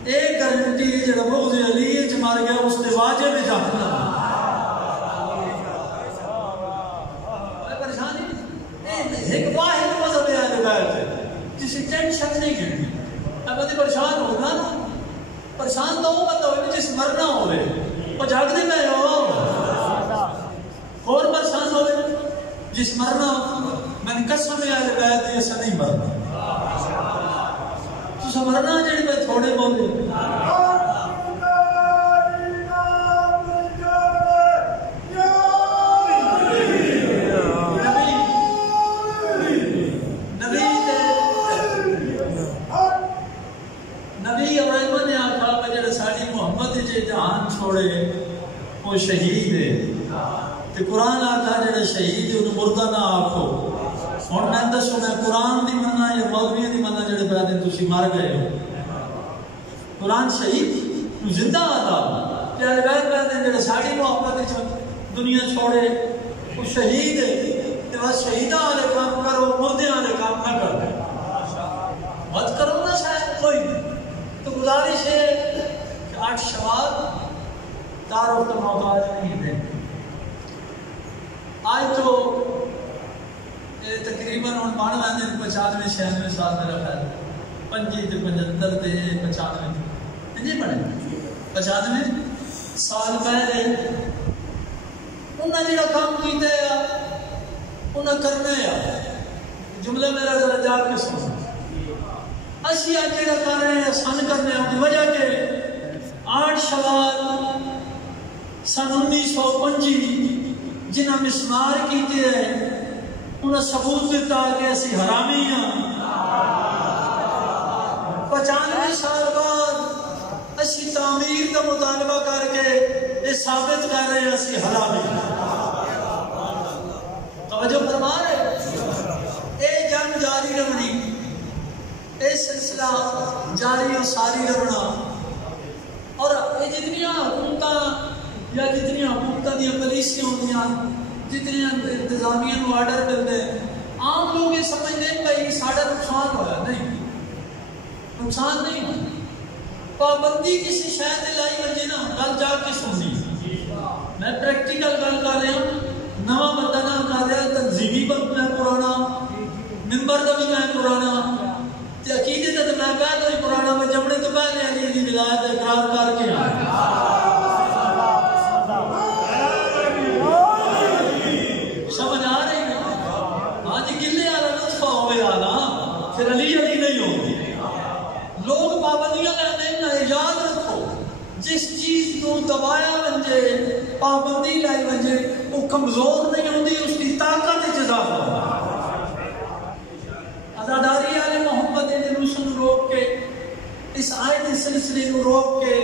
ایک گارنٹی جڑا بغض علی وچ مار گیا اس نے واجب جہنم پریشانی ایک واحد مذہب ہے اہل بیت جسے ٹینشن نہیں گھنی اب ادھی پریشان ہوگا نا پریشان تو وہ بندہ ہوئے جس مرنا ہوئے وہ جاگنے میں ہو اور پریشان ہوئے جس مرنا میں نے قسم ہے اہل بیت ایسا نہیں مرنا تو سا مرنا جڑی میں تھوڑے بولے نبی ابراہیم نے آکھا کہ جڑا ساڈی محمد جے جہان چھوڑے وہ شہید ہے کہ قرآن آکھا جڑا شہید ہے انہوں مردہ نہ آکھو اور میں دسو میں قرآن دی مننا یا مولوی دی مننا جڑے بیادیں تسی مار گئے ہو قرآن شہید زندہ آتا کہ اہل بیت بیادیں جڑے ساڑی محبت دنیا چھوڑے وہ شہید ہے کہ بس شہیدہ والے کام کرو مردے والے کام نہ کرو مت کرو نا شاید کوئی تو گزارش ہے کہ 8 شوال تعارف کا محتاج نہیں دیں آج تو تقریباً 95 96 سال میرا خیال 75 95 نہیں بنے 95 سال پہلے انہیں جڑا کام کیتے ہیں انہیں کرنے ہیں جملہ میرا ذرا جا کے سن اسی جڑا کر رہے ہیں سن کرنے ہیں وجہ کہ 8 شوال سن 1925 جنہیں مسمار کیتے ہیں انہیں ثبوت دیتا کہ ایسی حرامی ہیں 95 سال بعد اسی تعمیر کا مطالبہ کر کے یہ ثابت کر رہے ہیں ایسی حرامی توجہ فرما رہے اے جنگ جاری رہنی اے سلسلہ جاری اور ساری رہنا اور یہ جتنی حکومتاں یا جتنی حکومتاں دی پالیسیاں ہوندیاں جتنی انتظامیہ کو آرڈر ملتے ہیں عام لوگ یہ سمجھتے ہیں کہ ساڑھا نقصان ہوا نہیں نقصان نہیں پابندی کسی شاید لائی وجہ نا گل جا کے سننی میں پریکٹیکل گل کر رہا ہوں نواں بندہ نہ کر رہا تنظیمی بند میں پرانا ممبر کا بھی میں پرانا عقیدے کا تو میں پہلے ہی پرانا میں جمنے تو پہلے علی دی ولایت اقرار کر کے سمجھ آ رہی ہے ہاں جی گلے والا نسخہ ہوئے آنا پھر علی نہیں ہوگی لوگ پابندیاں لینے نہ یاد رکھو جس چیز کو دبایا بنجے پابندی لائی بنجے وہ کمزور نہیں ہوتی اس کی طاقت اضافہ عزاداری آل محمد جلوسن روک کے اس آیت سلسلے کو روک کے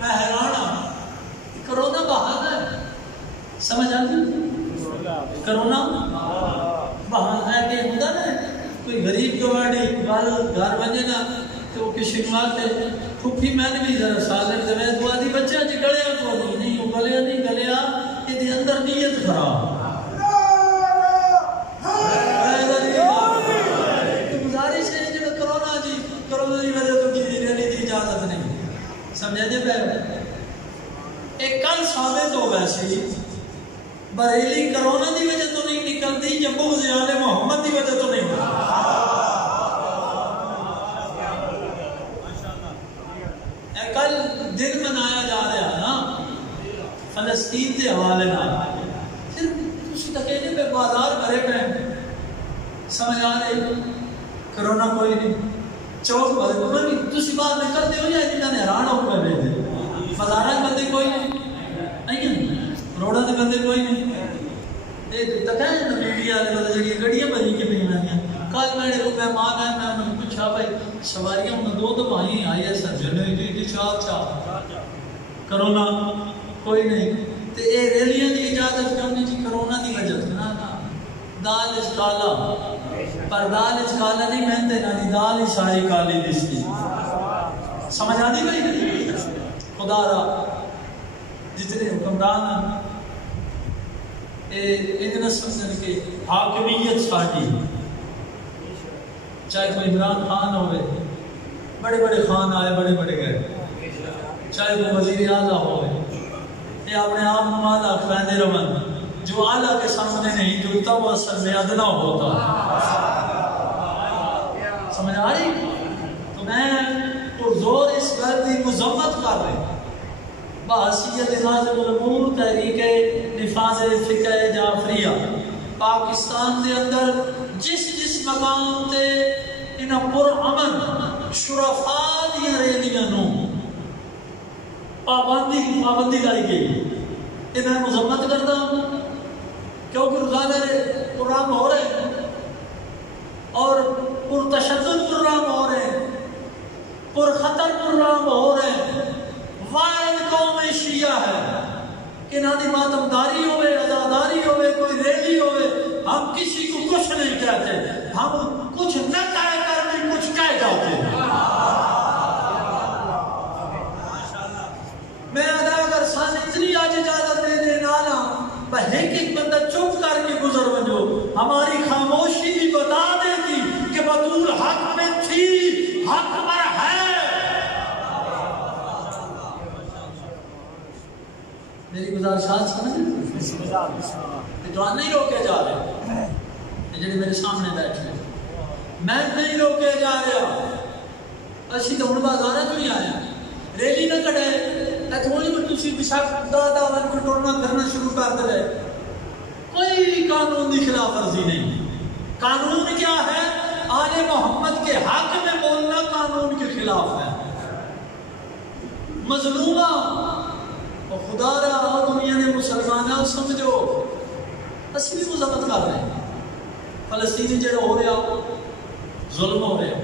میں حیران کرونا بہانا ہے سمجھ آتی کرونا بہانا ہے کہ ہوتا نا کوئی غریب گواڑی گھر بنے نا تو کسی ماتے کھوپی میں نے بھی ذرا سالر زمین دعا دی بچہ جی گلیا کو نہیں وہ گلیا نہیں گلیا یہ دی اندر نیت خراب تو گزارش ہے جو کرونا جی کرونا دی وجہ تو کی ریلی دی اجازت نہیں سمجھا جے پہ ایک کل ثابت ہو گیا سی بریلی کرونا دی وجہ تو نہیں نکلتی، یا بغض آل محمد دی وجہ تو نہیں نکلتی۔ کل دن منایا جا رہا نا فلسطین کے حوالے نال، پھر تسی تو کہنے پہ بازار بھرے پہ، سمجھ آ رہے کرونا کوئی نہیں، چوک بھرے پہ، تسی باہر نکلتے ہو یا جنہاں نے حیران ہو کر رہے تھے، بازاراں بندے کوئی نہیں، روڈاں دے بندے کوئی نہیں، تکا ہے نا میڈیا والے بندے جڑی گڈیاں بھری کے پئیاں ہیں۔ کل میرے کو مہمان آئے، میں نے پوچھا بھائی سواریاں میں دو دفعہ آئی ہے سر جنوی چار کرونا کوئی نہیں، تے اے ریلیاں دی اجازت کیوں نہیں جی؟ کرونا دی وجہ سے نا دال اس کالا، پر دال اس کالا نہیں مہنتے نا دی دال ہی ساری کالی دستی، سمجھ آ دی بھائی؟ خدا را جتنے حکمران اتنا سمجھن کے حاکمیت ساڑی، چاہے کوئی عمران خان ہوئے، بڑے بڑے خان آئے بڑے بڑے گئے، چاہے کوئی وزیر اعلیٰ ہوئے، یہ اپنے آپ مالا کھلانے رون، جو اعلیٰ کے سامنے نہیں جھکتا وہ اصل میں ادنا ہوتا۔ سمجھ آ رہی؟ تو میں پرزور اس بات کی مذمت کر رہے ہیں بحثیت ناظم الامور تحریک نفاذ فقہ جعفریہ پاکستان دے اندر جس مقام تے انہاں پر امن شرفاء دیاں ریلیاں نو پابندی لائی گئی، یہ میں مذمت کرتا ہوں، کیونکہ روزانہ پروگرام ہو رہے ہیں اور پرتشدد پروگرام ہو رہے ہیں، پرخطر پروگرام ہو رہے ہیں۔ واحد قوم شیعہ ہے کہ نہ دی ماتمداری ہوئے، عزاداری ہوئے، کوئی ریلی ہوئے، ہم کسی کو کچھ نہیں کہتے، ہم کچھ نہ کہہ کر بھی کچھ کہہ جاتے ہیں۔ میں ادا اگر سان اتنی آج اجازت دے دے نالا ایک بندہ چپ کر کے گزر بنو، ہماری خاموشی بھی بتا دیتی کہ بطول حق میں تھی، حق پر ہے۔ میری گزارشات سمجھ دعا نہیں روکے جا رہے، جڑے میرے سامنے بیٹھے میں نہیں روکے جا رہا، اسی تو ہن بازار چ ہی آیا، ریلی نہ کٹے تھوڑی بھی تسی بشک دادا ون ٹورنا کرنا شروع کر دے، کوئی قانون کی خلاف ورزی نہیں۔ قانون کیا ہے؟ آل محمد کے حق میں بولنا قانون کے خلاف ہے۔ مظلومہ خدا رہا دنیا نے مسلمانوں سمجھو، اسی بھی مذمت کر رہے ہیں، فلسطینی جڑا ہو رہا ظلم ہو رہا،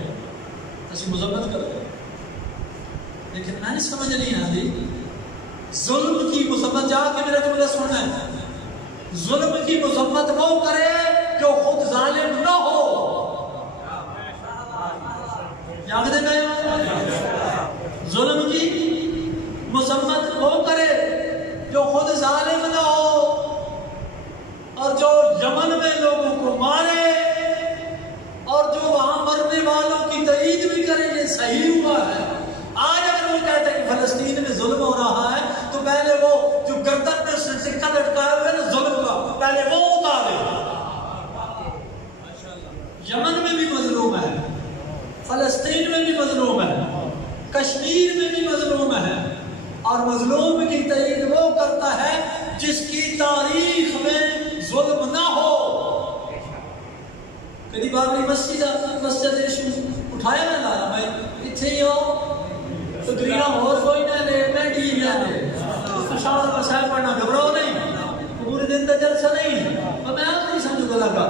اسی مذمت کر رہے ہیں، لیکن میں نے سمجھ نہیں آتی ظلم کی مذمت، جا کے میرا جملہ سننا ہے، ظلم کی مذمت وہ کرے جو خود ظالم نہ ہو، یاد دے میں ظلم کی مذمت وہ کرے جو خود ظالم نہ ہو، اور جو یمن میں لوگوں کو مارے اور جو وہاں مرنے والوں کی تائید بھی کرے یہ صحیح ہوا ہے۔ آج اگر وہ کہتے ہیں کہ فلسطین میں ظلم ہو رہا ہے تو پہلے وہ جو گردن میں سکہ لٹکائے ہوئے نا ظلم کا، پہلے وہ اتارے۔ یمن میں بھی مظلوم ہے، فلسطین میں بھی مظلوم ہے، کشمیر میں بھی مظلوم ہے، اور مظلوم کی تائید وہ کرتا ہے جس کی تاریخ میں ظلم نہ ہو۔ کدی بابری مسجد ایشو اٹھایا نہ لایا بھائی اتھے ہی ہو تقریرہ اور کوئی نہ لے، میں ٹی وی لے استشار مسائل پڑھنا گھبراؤ نہیں، پورے دن کا جلسہ نہیں، اور میں آپ نہیں سمجھو گلا کا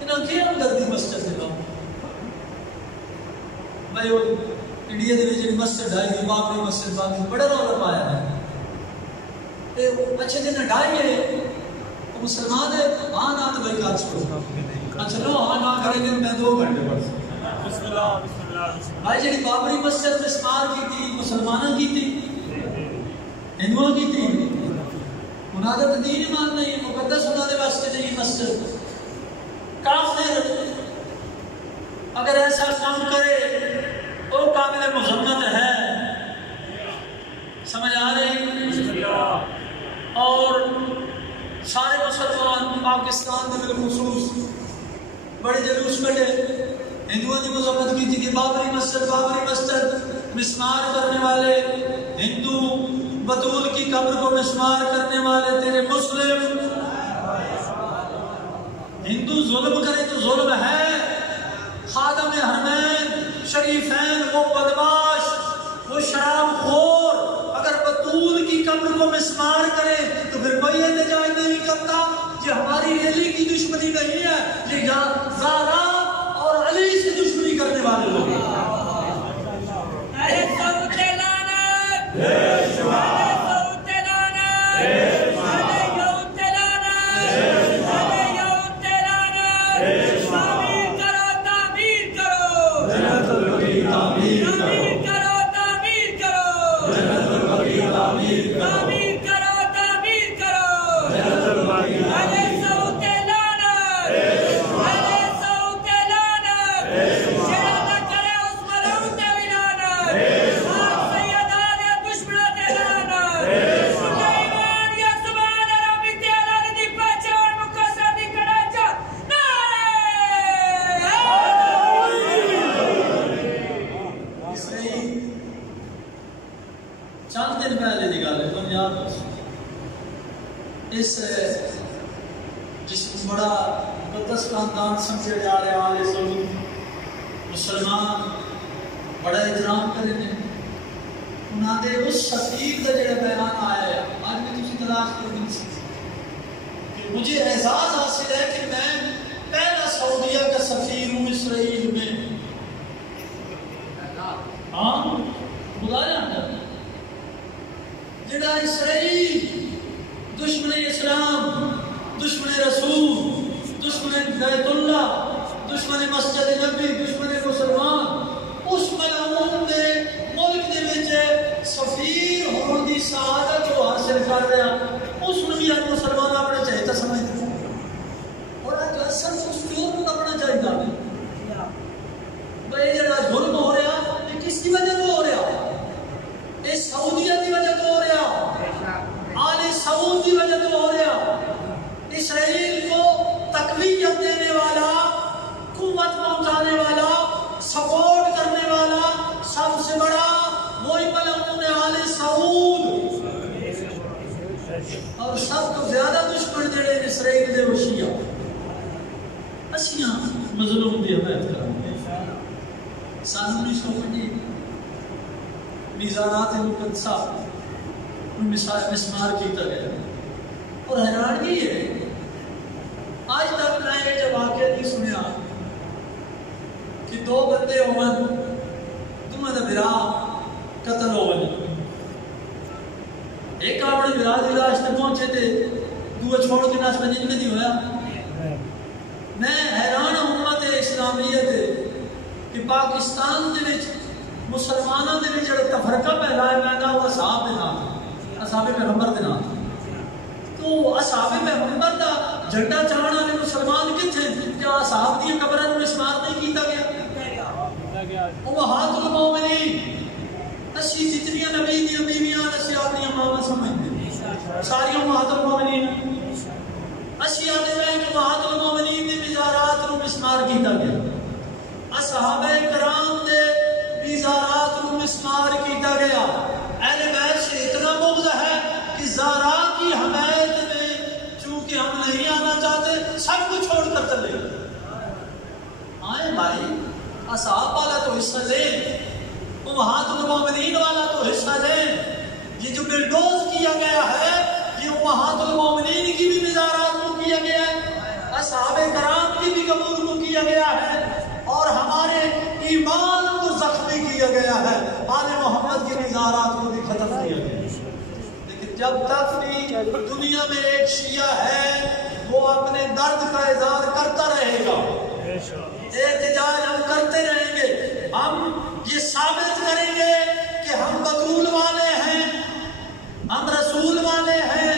انہاں کیا ہمدردی مسجد سے کہوں بھائی وہ انڈیا دے وچ مسجد ڈائی دی بابری مسجد باقی بڑا رولا پایا ہے، تے اچھے دن ڈائی ہے وہ مسلمان ہے، ہاں نہ تو بھائی کاج کو اچھا لو ہاں نہ کریں گے میں 2 گھنٹے پڑھ بسم اللہ بھائی جڑی بابری مسجد استعمال کی تھی مسلمانوں کی تھی، ہندوؤں کی تھی، انہاں دا دین ایمان نہیں، مقدس انہاں دے واسطے نہیں مسجد، کافر اگر ایسا کام کرے وہ قابل مذمت ہے، سمجھ آ رہی؟ اور سارے مسلمان پاکستان کے بالخصوص بڑے جلوس کٹے ہندوؤں کی مذمت کی تھی کہ بابری مسجد مسمار کرنے والے ہندو بطول کی قبر کو مسمار کرنے والے تیرے مسلم ہندو ظلم کرے تو ظلم ہے خادم حرمین شریفین وہ بدماش وہ شراب خور اگر بطول کی قبر کو مسمار کرے تو پھر کوئی احتجاج نہیں کرتا یہ ہماری ریلی کی دشمنی نہیں ہے یہ زارا اور علی سے دشمنی کرنے والے لوگ ہیں جس کو بڑا مقدس خاندان سمجھا جا رہا ہے سعود مسلمان بڑا احترام کریں گے انہاں دے اس سفیر کا جڑا بیان آیا ہے آج میں تسی تلاش کر نہیں سکتے کہ مجھے اعزاز حاصل ہے کہ میں پہلا سعودیہ کا سفیر ہوں اسرائیل میں ہاں خدا جانتا جڑا اسرائیل دشمن اسلام دشمن رسول دشمن بیت اللہ دشمن مسجد نبی دشمن مسلمان اس ملعون دے ملک دے وچ سفیر ہون دی سعادت کو حاصل کر رہا اس نبی مسلمان اپنا چاہتا سمجھتے اور اج اصل اس کو اپنا چاہتا بھائی جڑا ظلم ہو رہا یہ کس کی وجہ سے ہو رہا یہ سعودیہ کی وجہ سے ہو رہا آل سعود کی وجہ تو ہو رہا اسرائیل کو تقویت دینے والا قوت پہنچانے والا سپورٹ کرنے والا سب سے بڑا وہی ملعون آل سعود اور سب تو زیادہ دشمن جڑے اسرائیل دے وہ شیعہ اسیاں مظلوم دی حمایت کریں سن 1950 میزانات مقدسہ مسمار کیتا گیا اور حیرانگی ہے آج تک میں یہ جب واقعہ نہیں سنیا کہ دو بندے ہوئن دونوں دا برا قتل ہوئن ایک اپنے برا دی لاش تے پہنچے تھے دوے چھوڑ کے ناس بنی نہیں ہویا میں حیران امت اسلامیت کہ پاکستان دے وچ مسلمانوں دے وچ جڑا تفرقہ پیدا ہے وہ اصحاب دے نام اصحاب پیغمبر دے نام تو اصحاب پیغمبر دا جھنڈا چڑھانے والے مسلمان کتنے کیا اصحاب دی قبراں نوں مسمار نہیں کیتا گیا امہات المومنین اسی جتنی نبی دی بیویاں اسی اپنی ماواں سمجھدے ساری امہات المومنین اسی آدھے میں امہات المومنین دی مزارات نوں مسمار کیتا گیا اصحاب کرام دے مزارات نوں مسمار کیتا گیا اہل بیت سے اتنا بغض ہے کہ زارا کی حمایت میں چونکہ ہم نہیں آنا چاہتے سب کو چھوڑ کر چلے آئے بھائی اصحاب والا تو حصہ لیں امہات المومنین والا تو حصہ لیں یہ جو بلڈوز کیا گیا ہے یہ امہات المومنین کی بھی مزارات کو کیا گیا ہے اصحاب کرام کی بھی قبور کو کیا گیا ہے اور ہمارے ایمان کو زخمی کیا گیا ہے آل محمد کی مزارات کو بھی ختم کیا گیا لیکن جب تک بھی دنیا میں ایک شیعہ ہے وہ اپنے درد کا اظہار کرتا رہے گا احتجاج ہم کرتے رہیں گے ہم یہ ثابت کریں گے کہ ہم بطول والے ہیں ہم رسول والے ہیں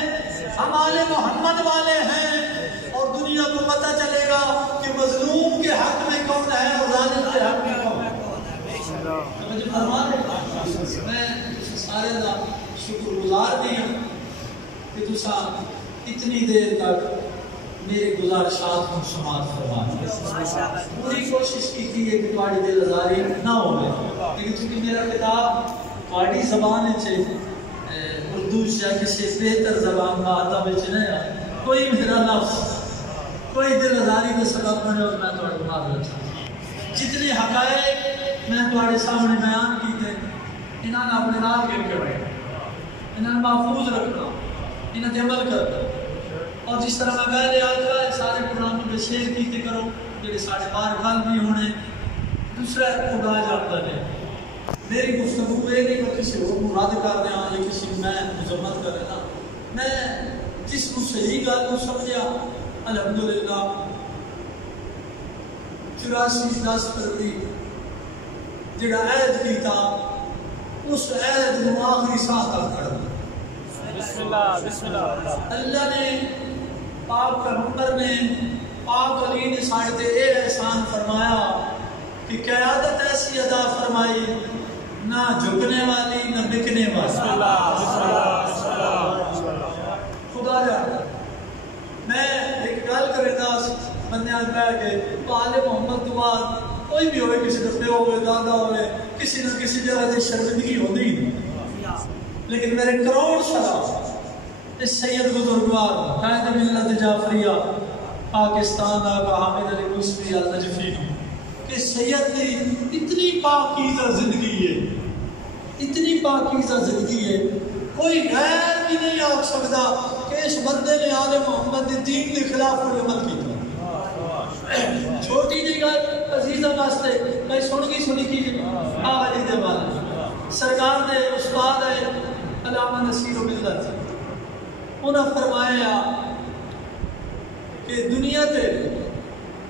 ہم آل محمد والے ہیں اور دنیا کو پتہ چلے گا کہ مظلوم کے حق میں کون ہے اور ظالم کے حق میں کون ہے مجھے فرمان ہے میں سارے دا شکر گزار دیا کہ تسا اتنی دیر تک میری گزارشات کو سماعت فرمائیں. پوری کوشش کی تھی کہ تمہاری دل آزاری نہ ہو گئے، لیکن چونکہ میرا کتاب تمہاری زبان ہے اردو یا کسی بہتر زبان کا آتا بچ نہیں کوئی میرا لفظ کوئی دل آزاری کا سبب بنے اور میں تمہارے معذرت چاہتا ہوں. جتنے حقائق میں تمہارے سامنے بیان کی تھے انہوں نے اپنے نال گر کے رکھنا، انہوں نے محفوظ رکھنا، انہوں نے عمل کرنا. اور جس طرح میں پہلے آتا ہے سارے پروگرام میں شیئر کیتے کرو جڑے ساڑھے بار کھال بھی ہونے. دوسرا خدا جانتا ہے میری گفتگو یہ نہیں کہ کسی اور مراد کر رہا یا کسی میں مذمت کر رہا. میں جس کو صحیح گل کو سمجھا الحمدللہ 84-10 فروری جڑا عہد کیتا اس عہد کو آخری ساتھ تک کر دیا. بسم اللہ بسم اللہ. اللہ نے پاک پیغمبر نے پاک علی نے ساڑھے تے اے احسان فرمایا کہ قیادت ایسی ادا فرمائی نہ جھکنے والی نہ بکنے والی. بسم اللہ بسم اللہ بسم اللہ. خدا جانتا میں ایک گل کرے دا بندے آج بیٹھ کے آل محمد تو بعد کوئی بھی ہوئے کسی دفعے ہوئے دادا ہوئے کسی نہ کسی جگہ سے شرمندگی ہوتی، لیکن میرے کروڑ سلام اس سید بزرگوار قائد ملت جعفریہ پاکستان آقا حامد علی موسوی النجفی کہ سید کی اتنی پاکیزہ زندگی ہے، اتنی پاکیزہ زندگی ہے کوئی غیر بھی نہیں آ سکتا کہ اس بندے نے آل محمد دین کے خلاف کوئی عمل کیا. چھوٹی جی گل عزیزہ واسطے میں سنی کی آغا جی دے والے سرکار نے استاد ہے علامہ نصیر و ملت انہوں نے فرمایا کہ دنیا تے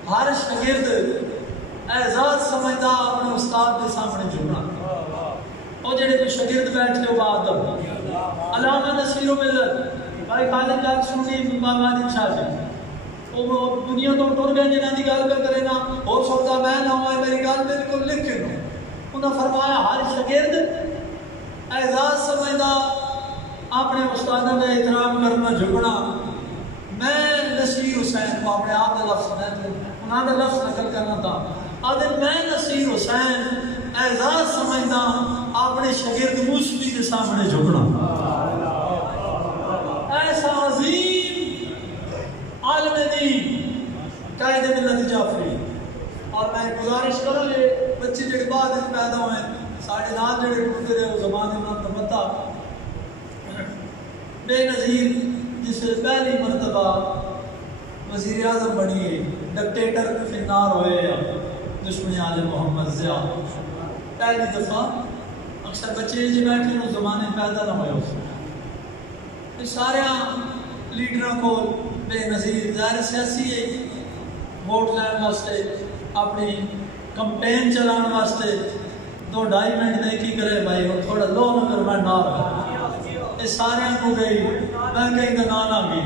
ہر شاگرد اعزاز سمجھتا اپنے استاد کے سامنے جھکنا. اور جڑے کوئی شاگرد بیٹھ کے بات علامہ نصیر و ملت بھائی خالد جاگ سنی بابا دین شاہ جی وہ دنیا تو ٹر گئے جنہاں دی گل پہ کرے نا ہو سکتا میں نہ ہوئے میری گل بالکل لکھ کے نو. انہوں نے فرمایا ہر شاگرد اعزاز سمجھدا اپنے استادوں کا احترام کرنا جھکنا. میں نصیر حسین کو اپنے آپ کا لفظ انہوں نے لفظ نقل کرنا تھا آدھے میں نصیر حسین اعزاز سمجھدا اپنے شاگرد موسوی کے سامنے جھکنا. ایسا عظیم عالم دین قائد ملت جعفری. اور میں گزارش کروں گے بچے جڑے بعد پیدا ہوئے ساڑھے نال جڑے ٹوٹتے رہے وہ زمانے میں تمتا بے نظیر جس سے پہلی مرتبہ وزیر اعظم بنی ہے ڈکٹیٹر فنار ہوئے دشمن آل محمد ضیاء پہلی دفعہ. اکثر بچے جو بیٹھے وہ زمانے پیدا نہ ہوئے اس سارے لیڈروں کو بے نظیر ظاہر سیاسی ہے ووٹ لین واسطے اپنی کمپین چلانے واسطے 2-2.5 منٹ دے کی کرے بھائی وہ تھوڑا لو نہ کر میں نہ رہا یہ سارے کو گئی میں کہیں کہ نہ گئی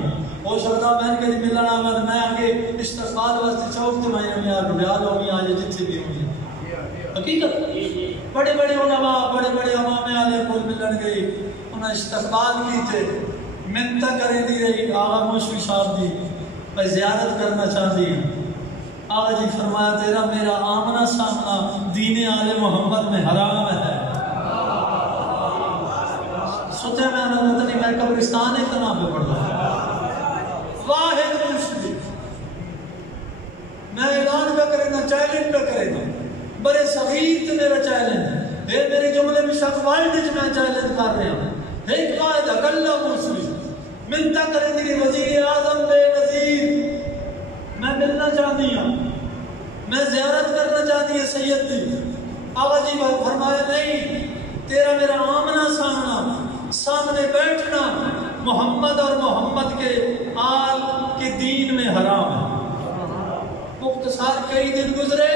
ہو سکتا میں کہیں ملنا میں آگے استقبال واسطے چوک تو میں بیال ہو گئی آج جتنے بھی ہوئی حقیقت. بڑے بڑے علماء بڑے بڑے امام علیہ کو ملن گئی انہیں استقبال کی تھے منتہ کرے دی رہی آغا موسوی صاحب دی میں زیارت کرنا چاہتی ہوں. آغا جی فرمایا تیرا میرا آمنا سامنا دین آل محمد میں حرام ہے. سوچے میں نظر نہیں میں قبرستان ہی تنہا پہ پڑھ رہا واحد مسلم میں اعلان پہ کرے نا چیلنج پہ کرے نا بڑے صغیر تے میرا چیلنج ہے میرے جملے میں شک والد جو میں چیلنج کر رہے ہیں ایک قائد اکلا مسلم منتہ کرے دی وزیر اعظم بے نظیر میں ملنا چاہتی ہوں میں زیارت کرنا چاہتی ہے سید دی. آقا جی فرمایا نہیں تیرا میرا آمنا سامنے بیٹھنا محمد اور محمد کے آل کے دین میں حرام ہے. مختصر کئی دن گزرے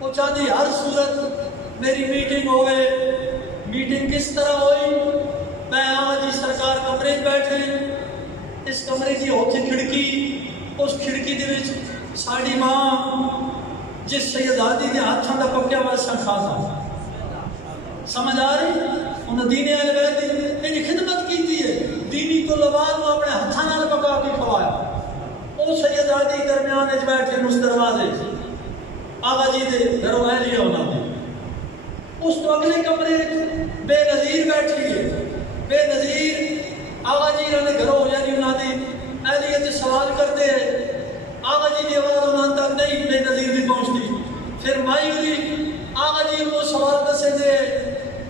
وہ چاہتی ہر صورت میری میٹنگ ہوئے. میٹنگ کس طرح ہوئی میں آقا جی سرکار کمرے بیٹھے اس کمرے کی ہوتی کھڑکی اس کھڑکی دے وچ ساڑی ماں جس سیدادی دے ہاتھوں دا پکیا ویسا کھاتا سمجھ آ رہی انہوں دین اہل بیت دی خدمت کی ہے دینی طلباء کو اپنے ہاتھوں شہزادی درمیان بیٹھے اس دروازے آقا جی دے گھروں اہلیہ ہونا دے اس تو اگلے کمرے بے نظیر بیٹھی ہے بے نظیر آقا جی نے گھروں یعنی انہوں نے اہلیہ سے سوال کرتے ہیں آقا جی کی آواز انہوں تک نہیں بے نظیر بھی پہنچتی پھر مائی ہوئی آقا جی کو سوال دسے دے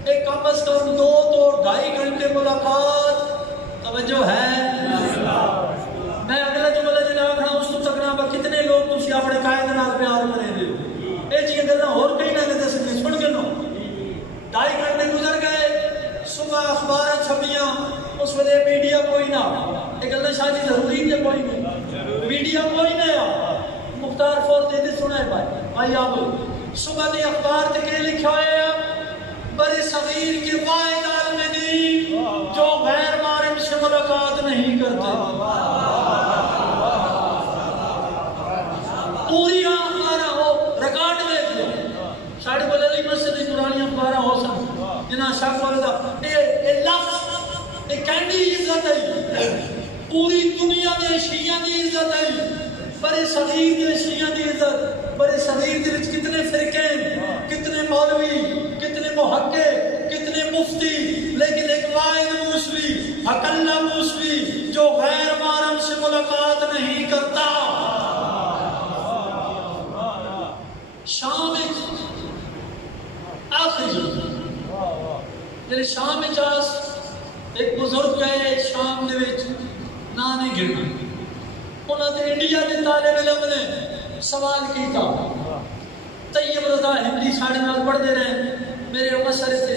ایک کم از کم 2 تو 2.5 گھنٹے ملاقات توجہ ہے میں اگلا جملہ جناب کھڑا اس کو تکنا با کتنے لوگ تسی اپنے قائد نال پیار کریں دے اے جی گلاں اور کئی نہ دے سکتے سن کے نو 2.5 گھنٹے گزر گئے صبح اخبار چھپیاں اس ویلے میڈیا کوئی نہ اے گلاں شاید ضروری تے کوئی نہیں میڈیا کوئی نہ مختار فور دے دے سنا ہے بھائی آپ صبح دی اخبار تے کہ لکھا ہے بڑے صغیر کے واحد عالم دین جو غیر محرم سے ملاقات نہیں کرتے پوری اخبار ہو ریکارڈ دیکھ لو ساڑھے بولے علی مسجد کی پرانی اخبار ہو سن جنہاں شاک والدہ اے لفظ اے کینڈی عزت ہے پوری دنیا دے شیعہ دی عزت ہے بڑے صغیر دے شیعہ دی عزت بڑے صغیر دے کتنے فرقے کتنے مولوی کتنے محقق کتنے مفتی لیکن ایک واحد موسوی حق اللہ موسوی جو غیر محرم سے ملاقات نہیں کرتا شام آخری میرے شام چاس ایک بزرگ گئے شام دے وچ نانے گرنا انہوں نے انڈیا کے طالب علم نے سوال کیتا طیب رضا ہندی ساڑھے نال پڑھتے رہے میرے مسئلے سے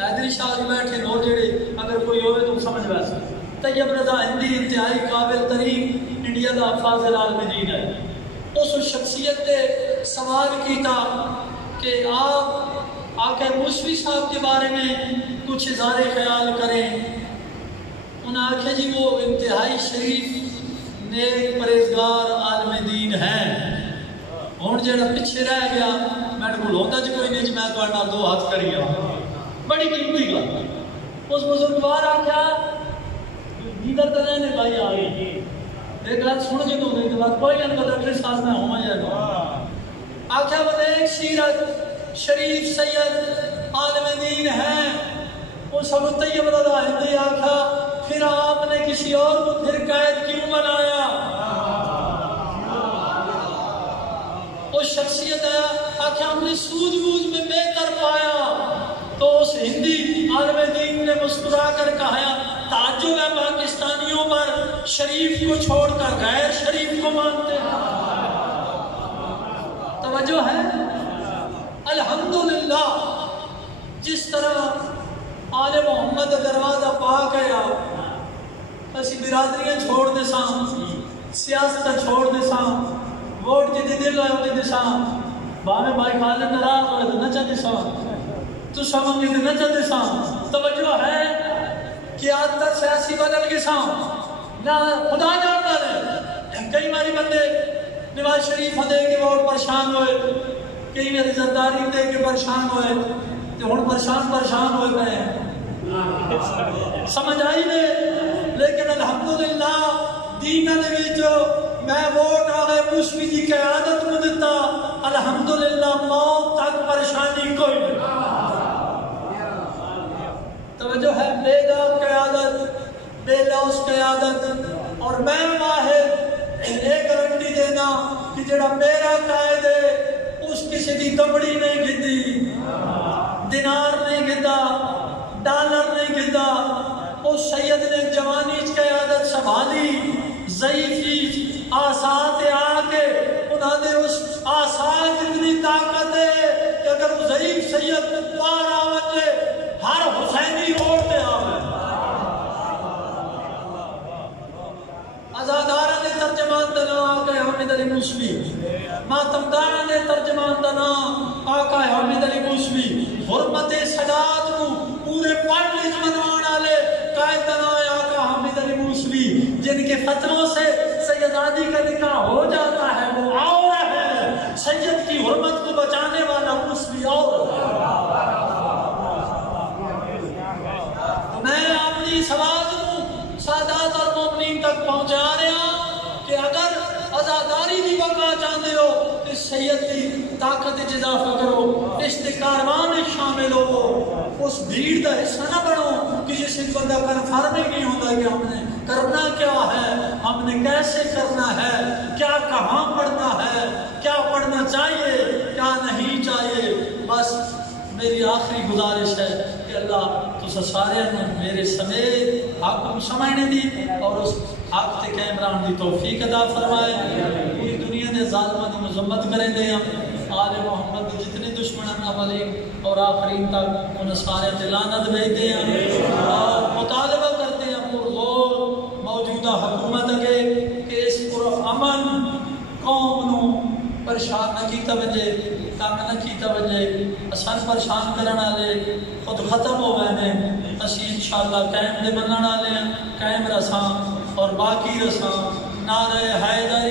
حیدری شاہ بھی بیٹھے دو جڑے اگر کوئی ہوئے تو سمجھ ویسا طیب رضا ہندی انتہائی قابل ترین انڈیا کا فاضل عالمدین ہے اس شخصیت نے سوال کیتا کہ آپ آقا موسوی صاحب کے بارے میں کچھ اظہار خیال کریں انہوں نے آخیا جی وہ انتہائی شریف نیک پرہیزگار عالم دین ہیں ہوں جہاں پیچھے رہ گیا میرے کو ہوتا جی کوئی نہیں جی میں تھوڑا 2 ہاتھ کری بڑی قیمتی گل اس بزرگوار آخیا نیدر تو نے بھائی آ گئی ایک گل سن کے تو کے بعد کوئی نہیں پتا اگلے سال میں ہوا جائے آخیا وہ ایک سیرت شریف سید عالم دین ہیں وہ سب طیب رضا ہندی آخیا پھر آپ نے کسی اور کو پھر قائد کیوں بنایا وہ شخصیت ہے آخیا ہم نے سوجھ بوجھ میں بہتر پایا تو اس ہندی عالم دین نے مسکرا کر کہا تعجب ہے پاکستانیوں پر شریف کو چھوڑ کر غیر شریف کو مانتے ہیں توجہ ہے الحمدللہ جس طرح آل محمد دروازہ پاک ہے اسی برادریاں چھوڑ دے ساں سیاست چھوڑ دے ساں ووٹ جدی دل ہوئے دے ساں باہمیں بھائی خالد نراز ہوئے دے نچا دے ساں تو سمجھ دے نچا دے ساں توجہ ہے کہ آج تک سیاسی بدل کے ساں نہ خدا جانتا ہے کئی ماری بندے نواز شریف دے کے ووٹ پریشان ہوئے کئی میری زرداری دے کے پریشان ہوئے تو ہن پریشان ہوئے گئے ہیں سمجھ آئی دے لیکن الحمدللہ دینہ نے بھی جو میں ووٹ آگئے موسوی دی قیادت میں دیتا الحمدللہ موت تک پریشانی کوئی نہیں توجہ ہے بے داغ قیادت بے لوز قیادت اور میں واحد ایک گارنٹی دینا کہ جڑا میرا قائد ہے اس کسی دی دمڑی نہیں گھدی دینار نہیں گھدا ڈالر نہیں گھدا اس سید نے جوانی قیادت سنبھالی ضعیفی آسات آکے انہوں نے اس آسات اتنی طاقت ہے کہ اگر وہ ضعیف سید پار آوچے ہر حسینی روڑ دے آوے ازادارہ نے ترجمان دنا آقا حامد علی موسوی ماتمدارہ نے ترجمان دنا آقا حامد علی موسوی حرمت صدات کو پورے پارلیز منوانا لے قائد دنا آقا حامد علی موسوی جن کے فتنوں سے سیدادی کا نکاح ہو جاتا ہے وہ اور ہے سید کی حرمت کو بچانے والا موسوی اور میں اپنی سواد کو سادات اور مومنین تک پہنچا رہا کہ اگر ازادار کرنا چاہتے ہو اس سید کی طاقت اضافہ کرو، اس کاروان شامل ہو، اس بھیڑ کا حصہ نہ بنو کہ جس ایک بندہ کنفرم ہی نہیں ہوتا کہ ہم نے کرنا کیا ہے، ہم نے کیسے کرنا ہے، کیا کہاں پڑھنا ہے، کیا پڑھنا چاہیے کیا نہیں چاہیے۔ بس میری آخری گزارش ہے کہ اللہ تو سارے میرے سمیت حق سمجھنے دی اور اس حق تے قائم رہن دی توفیق عطا فرمائے۔ پوری دنیا دے ظالماں دی مذمت کریں دے ہم آل محمد دے جتنے دشمن ہیں اولین اور آخرین تک ان سارے تے لعنت بھیجتے ہیں اور مطالبہ کرتے ہیں پرزور موجودہ حکومت اگے کہ اس پرامن قوم نو پریشان نہ کیتا وجے، تنگ نہ کیتا وجے، اسان پریشان کرنے والے خود ختم ہو گئے ہیں۔ اسی انشاءاللہ قائم دے بننے والے ہیں، قائم رساں اور باقی رساں، نعرہ حیدر